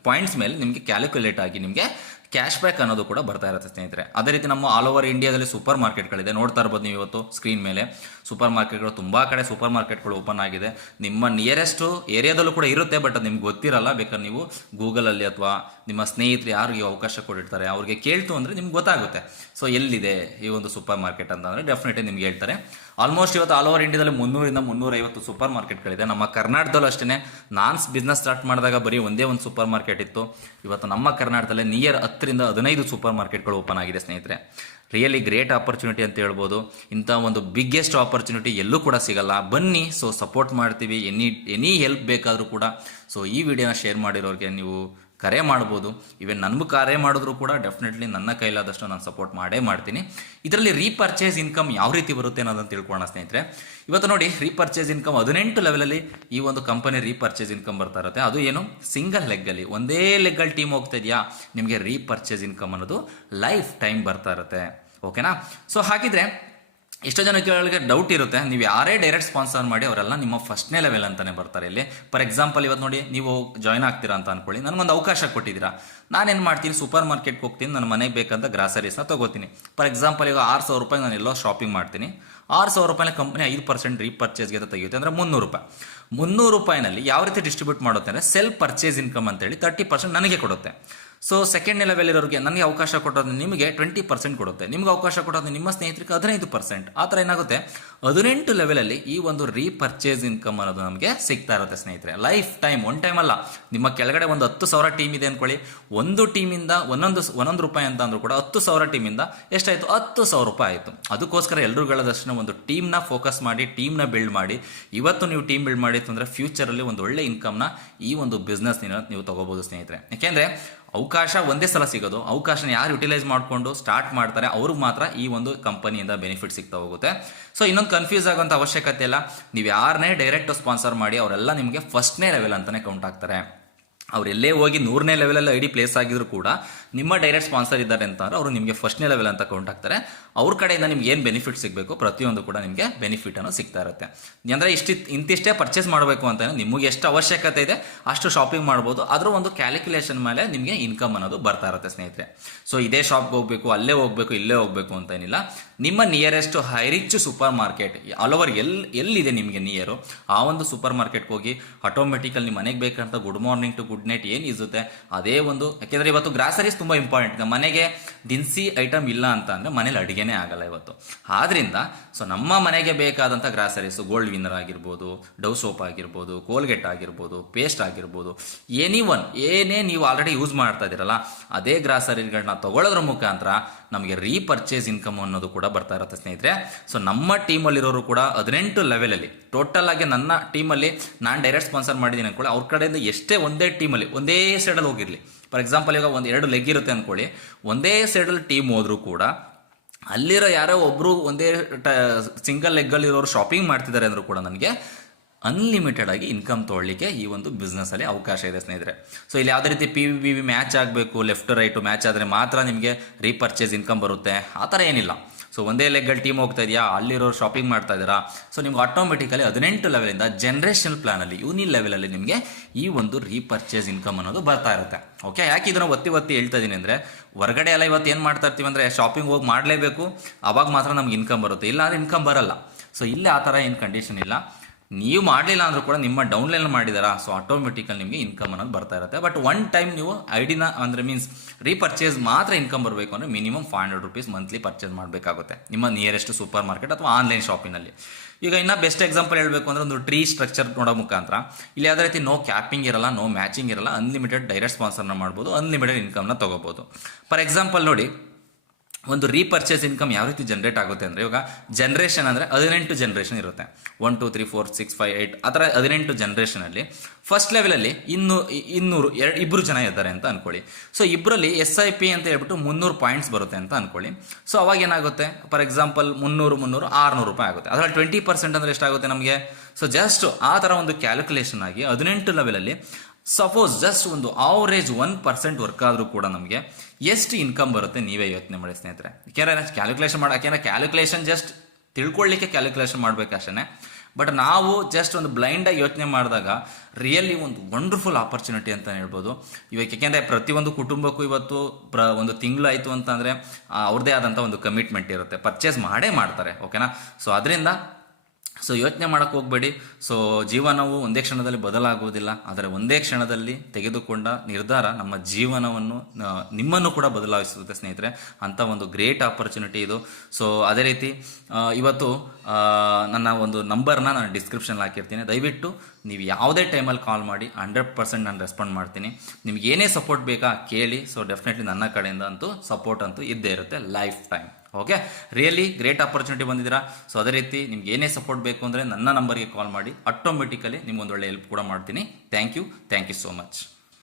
ಪಾಯಿಂಟ್ಸ್ ಮೇಲೆ ನಿಮಗೆ ಕ್ಯಾಲ್ಕುಲೇಟ್ ಆಗಿ ನಿಮಗೆ ಕ್ಯಾಶ್ ಬ್ಯಾಕ್ ಅನ್ನೋದು ಕೂಡ ಬರ್ತಾ ಇರುತ್ತೆ ಸ್ನೇಹಿತರೆ. ಅದೇ ರೀತಿ ನಮ್ಮ ಆಲ್ ಓವರ್ ಇಂಡಿಯಾದಲ್ಲಿ ಸೂಪರ್ ಮಾರ್ಕೆಟ್ಗಳಿದೆ, ನೋಡ್ತಾ ಇರ್ಬೋದು ನೀವು ಇವತ್ತು ಸ್ಕ್ರೀನ್ ಮೇಲೆ. ಸೂಪರ್ ಮಾರ್ಕೆಟ್ಗಳು ತುಂಬ ಕಡೆ ಸೂಪರ್ ಮಾರ್ಕೆಟ್ಗಳು ಓಪನ್ ಆಗಿದೆ. ನಿಮ್ಮ ನಿಯರೆಸ್ಟು ಏರಿಯಾದಲ್ಲೂ ಕೂಡ ಇರುತ್ತೆ, ಬಟ್ ಅದು ನಿಮ್ಗೆ ಗೊತ್ತಿರಲ್ಲ. ಬೇಕಾದ್ರೆ ನೀವು ಗೂಗಲಲ್ಲಿ ಅಥವಾ ನಿಮ್ಮ ಸ್ನೇಹಿತರು ಯಾರಿಗೆ ಅವಕಾಶ ಕೊಟ್ಟಿರ್ತಾರೆ ಅವ್ರಿಗೆ ಕೇಳ್ತು ಅಂದರೆ ನಿಮ್ಗೆ ಗೊತ್ತಾಗುತ್ತೆ. ಸೊ ಎಲ್ಲಿದೆ ಈ ಒಂದು ಸೂಪರ್ ಮಾರ್ಕೆಟ್ ಅಂತಂದರೆ ಡೆಫಿನೆಟ್ಲಿ ನಿಮ್ಗೆ ಹೇಳ್ತಾರೆ. ಆಲ್ಮೋಸ್ಟ್ ಇವತ್ತು ಆಲ್ ಓವರ್ ಇಂಡಿಯಾದಲ್ಲಿ 300-350 ಸೂಪರ್ ಮಾರ್ಕೆಟ್ಗಳಿದೆ. ನಮ್ಮ ಕರ್ನಾಟಕದಲ್ಲೂ ಅಷ್ಟೇ. ನಾನು ಬಿಸ್ನೆಸ್ ಸ್ಟಾರ್ಟ್ ಮಾಡಿದಾಗ ಬರೀ ಒಂದೇ ಒಂದು ಸೂಪರ್ ಮಾರ್ಕೆಟ್ ಇತ್ತು. ಇವತ್ತು ನಮ್ಮ ಕರ್ನಾಟಕದಲ್ಲಿ ನಿಯರ್ 10-15 ಸೂಪರ್ ಮಾರ್ಕೆಟ್ಗಳು ಓಪನ್ ಆಗಿದೆ ಸ್ನೇಹಿತರೆ. ರಿಯಲಿ ಗ್ರೇಟ್ ಆಪರ್ಚುನಿಟಿ ಅಂತ ಹೇಳ್ಬೋದು. ಇಂಥ ಒಂದು ಬಿಗ್ಗೆಸ್ಟ್ ಆಪರ್ಚುನಿಟಿ ಎಲ್ಲೂ ಕೂಡ ಸಿಗಲ್ಲ. ಬನ್ನಿ, ಸೊ ಸಪೋರ್ಟ್ ಮಾಡ್ತೀವಿ. ಎನಿ ಹೆಲ್ಪ್ ಬೇಕಾದರೂ ಕೂಡ. ಸೊ ಈ ವಿಡಿಯೋನ ಶೇರ್ ಮಾಡಿರೋರಿಗೆ ನೀವು ಕರೆ ಮಾಡ್ಬೋದು. ಇವನ್ ನನಗೂ ಕರೆ ಮಾಡಿದ್ರು ಕೂಡ ಡೆಫಿನೆಟ್ಲಿ ನನ್ನ ಕೈಲಾದಷ್ಟು ನಾನು ಸಪೋರ್ಟ್ ಮಾಡೇ ಮಾಡ್ತೀನಿ. ಇದರಲ್ಲಿ ರೀಪರ್ಚೇಸ್ ಇನ್ಕಮ್ ಯಾವ ರೀತಿ ಬರುತ್ತೆ ಅನ್ನೋದನ್ನು ತಿಳ್ಕೊಳ್ಳೋಣ ಸ್ನೇಹಿತರೆ. ಇವತ್ತು ನೋಡಿ, ರೀಪರ್ಚೇಸ್ ಇನ್ಕಮ್ 18 ಲೆವೆಲಲ್ಲಿ ಈ ಒಂದು ಕಂಪನಿ ರೀಪರ್ಚೇಸ್ ಇನ್ಕಮ್ ಬರ್ತಾ ಇರುತ್ತೆ. ಅದು ಏನು, ಸಿಂಗಲ್ ಲೆಗ್ಗಲ್ಲಿ, ಒಂದೇ ಲೆಗ್ಗಲ್ಲಿ ಟೀಮ್ ಹೋಗ್ತಾ ಇದೆಯಾ, ನಿಮಗೆ ರೀಪರ್ಚೇಸ್ ಇನ್ಕಮ್ ಅನ್ನೋದು ಲೈಫ್ ಟೈಮ್ ಬರ್ತಾ ಇರುತ್ತೆ. ಓಕೆನಾ? ಸೊ ಹಾಗಿದ್ರೆ ಎಷ್ಟೋ ಜನಕ್ಕೆ ಡೌಟ್ ಇರುತ್ತೆ, ನೀವು ಯಾರೇ ಡೈರೆಕ್ಟ್ ಸ್ಪಾನ್ಸರ್ ಮಾಡಿ ಅವರೆಲ್ಲ ನಿಮ್ಮ ಫಸ್ಟ್ನೇ ಲೆವೆಲ್ ಅಂತಾನೆ ಬರ್ತಾರೆ ಇಲ್ಲಿ. ಫಾರ್ ಎಕ್ಸಾಂಪಲ್, ಇವತ್ತು ನೋಡಿ, ನೀವು ಜಾಯ್ನ್ ಆಗ್ತೀರಾ ಅಂತ ಅನ್ಕೊಳ್ಳಿ, ನನಗೊಂದು ಅವಕಾಶ ಕೊಟ್ಟಿದ್ದೀರಾ. ನಾನೇನು ಮಾಡ್ತೀನಿ, ಸೂಪರ್ ಮಾರ್ಕೆಟ್ಗೆ ಹೋಗ್ತೀನಿ, ನನ್ನ ಮನೆಗೆ ಬೇಕಂತ ಗ್ರಾಸರೀಸ್ನ ತಗೋತೀನಿ. ಫಾರ್ ಎಕ್ಸಾಂಪಲ್, ಈಗ 6,000 ರೂಪಾಯಿ ನಾನು ಎಲ್ಲೋ ಶಾಪಿಂಗ್ ಮಾಡ್ತೀನಿ. 6,000 ರೂಪಾಯಿನ ಕಂಪನಿ 5% ರೀಪರ್ಚೇಸ್ಗೆ ಅಂತ ತೆಗೆಯುತ್ತೆ, ಅಂದರೆ 300 ರೂಪಾಯಿ. 300 ರೂಪಾಯಿನಲ್ಲಿ ಯಾವ ರೀತಿ ಡಿಸ್ಟ್ರಿಬ್ಯೂಟ್ ಮಾಡುತ್ತೆ ಅಂದರೆ ಸೆಲ್ಫ್ ಪರ್ಚೇಸ್ ಇನ್ಕಮ್ ಅಂತೇಳಿ 30% ನನಗೆ ಕೊಡುತ್ತೆ. ಸೊ ಸೆಕೆಂಡ್ ಲೆವೆಲ್ ಇರೋರಿಗೆ ನನಗೆ ಅವಕಾಶ ಕೊಟ್ಟೋದು ನಿಮಗೆ 20% ಕೊಡುತ್ತೆ, ನಿಮ್ಗೆ ಅವಕಾಶ ಕೊಡೋದು ನಿಮ್ಮ ಸ್ನೇಹಿತರಿಗೆ 15%. ಆ ಥರ ಏನಾಗುತ್ತೆ, 18 ಲೆವೆಲಲ್ಲಿ ಈ ಒಂದು ರೀಪರ್ಚೇಸ್ ಇನ್ಕಮ್ ಅನ್ನೋದು ನಮಗೆ ಸಿಗ್ತಾ ಇರುತ್ತೆ ಸ್ನೇಹಿತರೆ. ಲೈಫ್ ಟೈಮ್, ಒನ್ ಟೈಮ್ ಅಲ್ಲ. ನಿಮ್ಮ ಕೆಳಗಡೆ ಒಂದು 10,000 ಟೀಮ್ ಇದೆ ಅಂದ್ಕೊಳ್ಳಿ, ಒಂದು ಟೀಮಿಂದ ಒಂದೊಂದು ರೂಪಾಯಿ ಅಂತ ಅಂದ್ರೂ ಕೂಡ 10,000 ಟೀಮಿಂದ ಎಷ್ಟಾಯಿತು, 10,000 ರೂಪಾಯಿ ಆಯಿತು. ಅದಕ್ಕೋಸ್ಕರ ಎಲ್ಲರುಗಳದಷ್ಟು ಒಂದು ಟೀಮ್ನ ಫೋಕಸ್ ಮಾಡಿ, ಟೀಮ್ನ ಬಿಲ್ಡ್ ಮಾಡಿ. ಇವತ್ತು ನೀವು ಟೀಮ್ ಬಿಲ್ಡ್ ಮಾಡಿತ್ತು ಅಂದರೆ ಫ್ಯೂಚರಲ್ಲಿ ಒಂದು ಒಳ್ಳೆ ಇನ್ಕಮ್ನ ಈ ಒಂದು ಬಿಸ್ನೆಸ್ನಿಂದ ನೀವು ತಗೋಬೋದು ಸ್ನೇಹಿತರೆ. ಯಾಕೆಂದರೆ ಅವಕಾಶ ಒಂದೇ ಸಲ ಸಿಗೋದು. ಅವಕಾಶನ ಯಾರು ಯುಟಿಲೈಸ್ ಮಾಡಿಕೊಂಡು ಸ್ಟಾರ್ಟ್ ಮಾಡ್ತಾರೆ ಅವ್ರಿಗೆ ಮಾತ್ರ ಈ ಒಂದು ಕಂಪನಿಯಿಂದ ಬೆನಿಫಿಟ್ ಸಿಗ್ತಾ ಹೋಗುತ್ತೆ. ಸೊ ಇನ್ನೊಂದು ಕನ್ಫ್ಯೂಸ್ ಆಗೋಂಥ ಅವಶ್ಯಕತೆ ಇಲ್ಲ. ನೀವು ಯಾರನ್ನೇ ಡೈರೆಕ್ಟ್ ಸ್ಪಾನ್ಸರ್ ಮಾಡಿ ಅವರೆಲ್ಲ ನಿಮಗೆ ಫಸ್ಟ್ನೇ ಲೆವೆಲ್ ಅಂತಲೇ ಕೌಂಟ್ ಆಗ್ತಾರೆ. ಅವರೆಲ್ಲೇ ಹೋಗಿ 100ನೇ ಲೆವೆಲಲ್ಲಿ ಐಡಿ ಪ್ಲೇಸ್ ಆಗಿದ್ರು ಕೂಡ ನಿಮ್ಮ ಡೈರೆಕ್ಟ್ ಸ್ಪಾನ್ಸರ್ ಇದ್ದಾರೆ ಅಂತಂದ್ರೆ ಅವರು ನಿಮಗೆ ಫಸ್ಟ್ನೇ ಲೆವೆಲ್ ಅಂತ ಕೌಂಟ್ ಆಗ್ತಾರೆ. ಅವ್ರ ಕಡೆಯಿಂದ ನಿಮ್ಗೆ ಏನು ಬೆನಿಫಿಟ್ ಸಿಗಬೇಕು ಪ್ರತಿಯೊಂದು ಕೂಡ ನಿಮಗೆ ಬೆನಿಫಿಟ್ ಅನ್ನೋ ಸಿಗ್ತಾ ಇರುತ್ತೆ. ಅಂದರೆ ಇಂತಿಷ್ಟೇ ಪರ್ಚೇಸ್ ಮಾಡಬೇಕು ಅಂತ ನಿಮಗೆ ಎಷ್ಟು ಅವಶ್ಯಕತೆ ಇದೆ ಅಷ್ಟು ಶಾಪಿಂಗ್ ಮಾಡ್ಬೋದು. ಅದರ ಒಂದು ಕ್ಯಾಲ್ಕುಲೇಷನ್ ಮೇಲೆ ನಿಮಗೆ ಇನ್ಕಮ್ ಅನ್ನೋದು ಬರ್ತಾ ಇರುತ್ತೆ ಸ್ನೇಹಿತರೆ. ಸೊ ಇದೇ ಶಾಪ್ಗೆ ಹೋಗಬೇಕು, ಅಲ್ಲೇ ಹೋಗಬೇಕು, ಇಲ್ಲೇ ಹೋಗಬೇಕು ಅಂತ ಏನಿಲ್ಲ. ನಿಮ್ಮ nearest high rich super market all over ಎಲ್ಲಿದೆ ನಿಮಗೆ ನಿಯರು, ಆ ಒಂದು ಸೂಪರ್ ಮಾರ್ಕೆಟ್ಗೆ ಹೋಗಿ ಆಟೋಮೆಟಿಕಲ್ ನಿಮ್ಮ ಮನೆಗೆ ಬೇಕಂತ good morning to good night ಏನು ಇರುತ್ತೆ ಅದೇ ಒಂದು. ಯಾಕೆಂದರೆ ಇವತ್ತು ಗ್ರಾಸರೀಸ್ ತುಂಬ ಇಂಪಾರ್ಟೆಂಟ್. ಮನೆಗೆ ದಿನಸಿ ಐಟಮ್ ಇಲ್ಲ ಅಂತ ಅಂದರೆ ಮನೇಲಿ ಅಡುಗೆನೇ ಆಗಲ್ಲ ಇವತ್ತು. ಆದ್ರಿಂದ ಸೊ ನಮ್ಮ ಮನೆಗೆ ಬೇಕಾದಂಥ ಗ್ರಾಸರೀಸು ಗೋಲ್ಡ್ ವಿನ್ನರ್ ಆಗಿರ್ಬೋದು, ಡವ್ ಸೋಪ್ ಆಗಿರ್ಬೋದು, ಕೋಲ್ಗೇಟ್ ಆಗಿರ್ಬೋದು, ಪೇಸ್ಟ್ ಆಗಿರ್ಬೋದು, ಏನೇ ನೀವು ಆಲ್ರೆಡಿ ಯೂಸ್ ಮಾಡ್ತಾ ಇದ್ದೀರಲ್ಲ ಅದೇ ಗ್ರಾಸರಿಗಳನ್ನ ತಗೊಳ್ಳೋದ್ರ ಮುಖಾಂತರ ನಮಗೆ ರೀಪರ್ಚೇಸ್ ಇನ್ಕಮ್ ಅನ್ನೋದು ಕೂಡ ಬರ್ತಾ ಇರುತ್ತೆ ಸ್ನೇಹಿತರೆ. ಸೊ ನಮ್ಮ ಟೀಮಲ್ಲಿರೋರು ಕೂಡ 18 ಲೆವೆಲಲ್ಲಿ ಟೋಟಲ್ ಆಗಿ ನನ್ನ ಟೀಮಲ್ಲಿ ನಾನು ಡೈರೆಕ್ಟ್ ಸ್ಪಾನ್ಸರ್ ಮಾಡಿದ್ದೀನಿ ಅಂದ್ಕೊಳ್ಳಿ, ಅವ್ರ ಕಡೆಯಿಂದ ಎಷ್ಟೇ ಒಂದೇ ಟೀಮಲ್ಲಿ ಒಂದೇ ಸೈಡಲ್ಲಿ ಹೋಗಿರಲಿ. ಫಾರ್ ಎಕ್ಸಾಂಪಲ್, ಈಗ 2 ಲೆಗ್ ಇರುತ್ತೆ ಅಂದ್ಕೊಳ್ಳಿ, ಒಂದೇ ಸೈಡಲ್ಲಿ ಟೀಮ್ ಹೋದ್ರೂ ಕೂಡ ಅಲ್ಲಿರೋ ಯಾರೋ ಒಬ್ಬರು ಒಂದೇ ಸಿಂಗಲ್ ಲೆಗ್ಗಲ್ಲಿರೋರು ಶಾಪಿಂಗ್ ಮಾಡ್ತಿದ್ದಾರೆ ಅಂದರೂ ಕೂಡ ನನಗೆ ಅನ್ಲಿಮಿಟೆಡ್ ಆಗಿ ಇನ್ಕಮ್ ತೊಗೊಳ್ಳಿಕ್ಕೆ ಈ ಒಂದು ಬಿಸ್ನೆಸ್ಸಲ್ಲಿ ಅವಕಾಶ ಇದೆ ಸ್ನೇಹಿತರೆ. ಸೊ ಇಲ್ಲಿ ಯಾವುದೇ ರೀತಿ PVP ಮ್ಯಾಚ್ ಆಗಬೇಕು, ಲೆಫ್ಟ್ ರೈಟು ಮ್ಯಾಚ್ ಆದರೆ ಮಾತ್ರ ನಿಮಗೆ ರೀಪರ್ಚೇಸ್ ಇನ್ಕಮ್ ಬರುತ್ತೆ, ಆ ಥರ ಏನಿಲ್ಲ. ಸೊ ಒಂದೇ ಲೆಗ್ಗಲ್ಲಿ ಟೀಮ್ ಹೋಗ್ತಾ ಇದೆಯಾ, ಅಲ್ಲಿರೋರು ಶಾಪಿಂಗ್ ಮಾಡ್ತಾ ಇದ್ದೀರಾ, ಸೊ ನಿಮ್ಗೆ ಆಟೋಮೆಟಿಕಲಿ 18 ಲೆವೆಲಿಂದ ಜನರೇಷನಲ್ ಪ್ಲಾನಲ್ಲಿ ಯೂನಿ ಲೆವೆಲಲ್ಲಿ ನಿಮಗೆ ಈ ಒಂದು ರೀಪರ್ಚೇಸ್ ಇನ್ಕಮ್ ಅನ್ನೋದು ಬರ್ತಾ ಇರುತ್ತೆ. ಓಕೆ, ಯಾಕೆ ಇದನ್ನು ಒತ್ತಿ ಹೇಳ್ತಾ ಇದ್ದೀನಿ ಅಂದರೆ, ಹೊರಗಡೆ ಎಲ್ಲ ಇವತ್ತು ಏನು ಮಾಡ್ತಾ ಇರ್ತೀವಿ ಅಂದರೆ ಶಾಪಿಂಗ್ ಹೋಗಿ ಮಾಡಲೇಬೇಕು, ಆವಾಗ ಮಾತ್ರ ನಮ್ಗೆ ಇನ್ಕಮ್ ಬರುತ್ತೆ, ಇಲ್ಲ ಅಂದರೆ ಇನ್ಕಮ್ ಬರಲ್ಲ. ಸೊ ಇಲ್ಲಿ ಆ ಥರ ಏನು ಕಂಡೀಷನ್ ಇಲ್ಲ. ನೀವು ಮಾಡಲಿಲ್ಲ ಅಂದರೂ ಕೂಡ ನಿಮ್ಮ ಡೌನ್ಲೈನ್ ಮಾಡಿದಾರಾ, ಸೊ ಆಟೋಮೆಟಿಕಲ್ ನಿಮಗೆ ಇನ್ಕಮ್ ಅನ್ನೋದು ಬರ್ತಾ ಇರುತ್ತೆ. ಬಟ್ ಒನ್ ಟೈಮ್ ನೀವು ಐಡಿನ ಅಂದರೆ ಮೀನ್ಸ್ ರೀಪರ್ಚೇಸ್ ಮಾತ್ರ ಇನ್ಕಮ್ ಬರಬೇಕು ಅಂದರೆ ಮಿನಿಮಮ್ 500 ರೂಪೀಸ್ ಮಂತ್ಲಿ ಪರ್ಚೇಸ್ ಮಾಡಬೇಕಾಗುತ್ತೆ ನಿಮ್ಮ ನಿಯರೆಸ್ಟ್ ಸೂಪರ್ ಮಾರ್ಕೆಟ್ ಅಥವಾ ಆನ್ಲೈನ್ ಶಾಪಿನಲ್ಲಿ. ಈಗ ಇನ್ನೂ ಬೆಸ್ಟ್ ಎಕ್ಸಾಂಪಲ್ ಹೇಳಬೇಕು ಅಂದರೆ ಒಂದು ಟ್ರೀ ಸ್ಟ್ರಕ್ಚರ್ ನೋಡೋ ಮುಖಾಂತರ ಇಲ್ಲಿ ಯಾವುದೇ ರೀತಿ ನೋ ಕ್ಯಾಪಿಂಗ್ ಇರಲ್ಲ, ನೋ ಮ್ಯಾಚಿಂಗ್ ಇರಲ್ಲ, ಅನ್ಲಿಮಿಟೆಡ್ ಡೈರೆಕ್ಟ್ ಸ್ಪಾನ್ಸರ್ನ ಮಾಡ್ಬೋದು, ಅನ್ಲಿಮಿಟೆಡ್ ಇನ್ಕಮ್ನ ತೊಗೋಬೋದು. ಫಾರ್ ಎಕ್ಸಾಂಪಲ್ ನೋಡಿ, ಒಂದು ರೀಪರ್ಚೇಸ್ ಇನ್ಕಮ್ ಯಾವ ರೀತಿ ಜನರೇಟ್ ಆಗುತ್ತೆ ಅಂದರೆ, ಇವಾಗ ಜನರೇಷನ್ ಅಂದರೆ 18 ಜನರೇಷನ್ ಇರುತ್ತೆ. 1 2 3 4 6 5 8 ಆ ಥರ 18 ಜನರೇಷನಲ್ಲಿ ಫಸ್ಟ್ ಲೆವೆಲಲ್ಲಿ 200 ಜನ ಇದ್ದಾರೆ ಅಂತ ಅನ್ಕೊಳ್ಳಿ. ಸೊ ಇಬ್ಬರಲ್ಲಿ SIP ಅಂತ ಹೇಳ್ಬಿಟ್ಟು 300 ಪಾಯಿಂಟ್ಸ್ ಬರುತ್ತೆ ಅಂತ ಅನ್ಕೊಳ್ಳಿ. ಸೊ ಅವಾಗ ಏನಾಗುತ್ತೆ, ಫಾರ್ ಎಕ್ಸಾಂಪಲ್ 300 600 ರೂಪಾಯಿ ಆಗುತ್ತೆ. ಅದರಲ್ಲಿ 20% ಅಂದರೆ ಎಷ್ಟಾಗುತ್ತೆ ನಮಗೆ. ಸೊ ಜಸ್ಟ್ ಆ ಥರ ಒಂದು ಕ್ಯಾಲ್ಕುಲೇಷನ್ ಆಗಿ 18 ಲೆವೆಲಲ್ಲಿ ಸಪೋಸ್ ಜಸ್ಟ್ ಒಂದು ಆವರೇಜ್ 1% ವರ್ಕ್ ಆದರೂ ಕೂಡ ನಮಗೆ ಎಷ್ಟು ಇನ್ಕಮ್ ಬರುತ್ತೆ ನೀವೇ ಯೋಚನೆ ಮಾಡಿ ಸ್ನೇಹಿತರೆ. ಯಾಕೆಂದರೆ ಕ್ಯಾಲ್ಕುಲೇಷನ್ ಮಾಡೋಕೆ ಕ್ಯಾಲ್ಕುಲೇಷನ್ ಜಸ್ಟ್ ತಿಳ್ಕೊಳ್ಳಿಕ್ಕೆ ಕ್ಯಾಲ್ಕುಲೇಷನ್ ಮಾಡಬೇಕಷ್ಟೇ. ಬಟ್ ನಾವು ಜಸ್ಟ್ ಒಂದು ಬ್ಲೈಂಡಾಗಿ ಯೋಚನೆ ಮಾಡಿದಾಗ ರಿಯಲಿ ಒಂದು ವಂಡರ್ಫುಲ್ ಆಪರ್ಚುನಿಟಿ ಅಂತ ಹೇಳ್ಬೋದು. ಇವಾಗ ಯಾಕೆಂದರೆ ಪ್ರತಿಯೊಂದು ಕುಟುಂಬಕ್ಕೂ ಇವತ್ತು ಒಂದು ತಿಂಗಳು ಆಯಿತು ಅಂತಂದರೆ ಅವ್ರದ್ದೇ ಆದಂಥ ಒಂದು ಕಮಿಟ್ಮೆಂಟ್ ಇರುತ್ತೆ, ಪರ್ಚೇಸ್ ಮಾಡೇ ಮಾಡ್ತಾರೆ. ಓಕೆನಾ. ಸೊ ಅದರಿಂದ ಯೋಚನೆ ಮಾಡೋಕ್ಕೆ ಹೋಗಬೇಡಿ. ಸೊ ಜೀವನವು ಒಂದೇ ಕ್ಷಣದಲ್ಲಿ ಬದಲಾಗುವುದಿಲ್ಲ, ಆದರೆ ಒಂದೇ ಕ್ಷಣದಲ್ಲಿ ತೆಗೆದುಕೊಂಡ ನಿರ್ಧಾರ ನಮ್ಮ ಜೀವನವನ್ನು ನಿಮ್ಮನ್ನು ಕೂಡ ಬದಲಾಯಿಸುತ್ತೆ ಸ್ನೇಹಿತರೆ. ಅಂಥ ಒಂದು ಗ್ರೇಟ್ ಆಪರ್ಚುನಿಟಿ ಇದು. ಸೊ ಅದೇ ರೀತಿ ಇವತ್ತು ನನ್ನ ಒಂದು ನಂಬರ್ನ ನಾನು ಡಿಸ್ಕ್ರಿಪ್ಷನ್ಲ್ಲಿ ಹಾಕಿರ್ತೀನಿ. ದಯವಿಟ್ಟು ನೀವು ಯಾವುದೇ ಟೈಮಲ್ಲಿ ಕಾಲ್ ಮಾಡಿ, 100% ನಾನು ರೆಸ್ಪಾಂಡ್ ಮಾಡ್ತೀನಿ. ನಿಮ್ಗೆ ಏನೇ ಸಪೋರ್ಟ್ ಬೇಕಾ ಕೇಳಿ. ಸೊ ಡೆಫಿನೆಟ್ಲಿ ನನ್ನ ಕಡೆಯಿಂದ ಅಂತೂ ಸಪೋರ್ಟ್ ಅಂತೂ ಇದ್ದೇ ಇರುತ್ತೆ life time. Okay, really great opportunity ಬಂದಿದ್ದೀರಾ. ಸೊ ಅದೇ ರೀತಿ ನಿಮ್ಗೆ ಏನೇ ಸಪೋರ್ಟ್ ಬೇಕು ಅಂದರೆ ನನ್ನ ನಂಬರ್ಗೆ ಕಾಲ್ ಮಾಡಿ, ಆಟೋಮೆಟಿಕಲಿ ನಿಮ್ಗೊಂದು ಒಳ್ಳೆ ಹೆಲ್ಪ್ ಕೂಡ ಮಾಡ್ತೀನಿ. Thank you so much.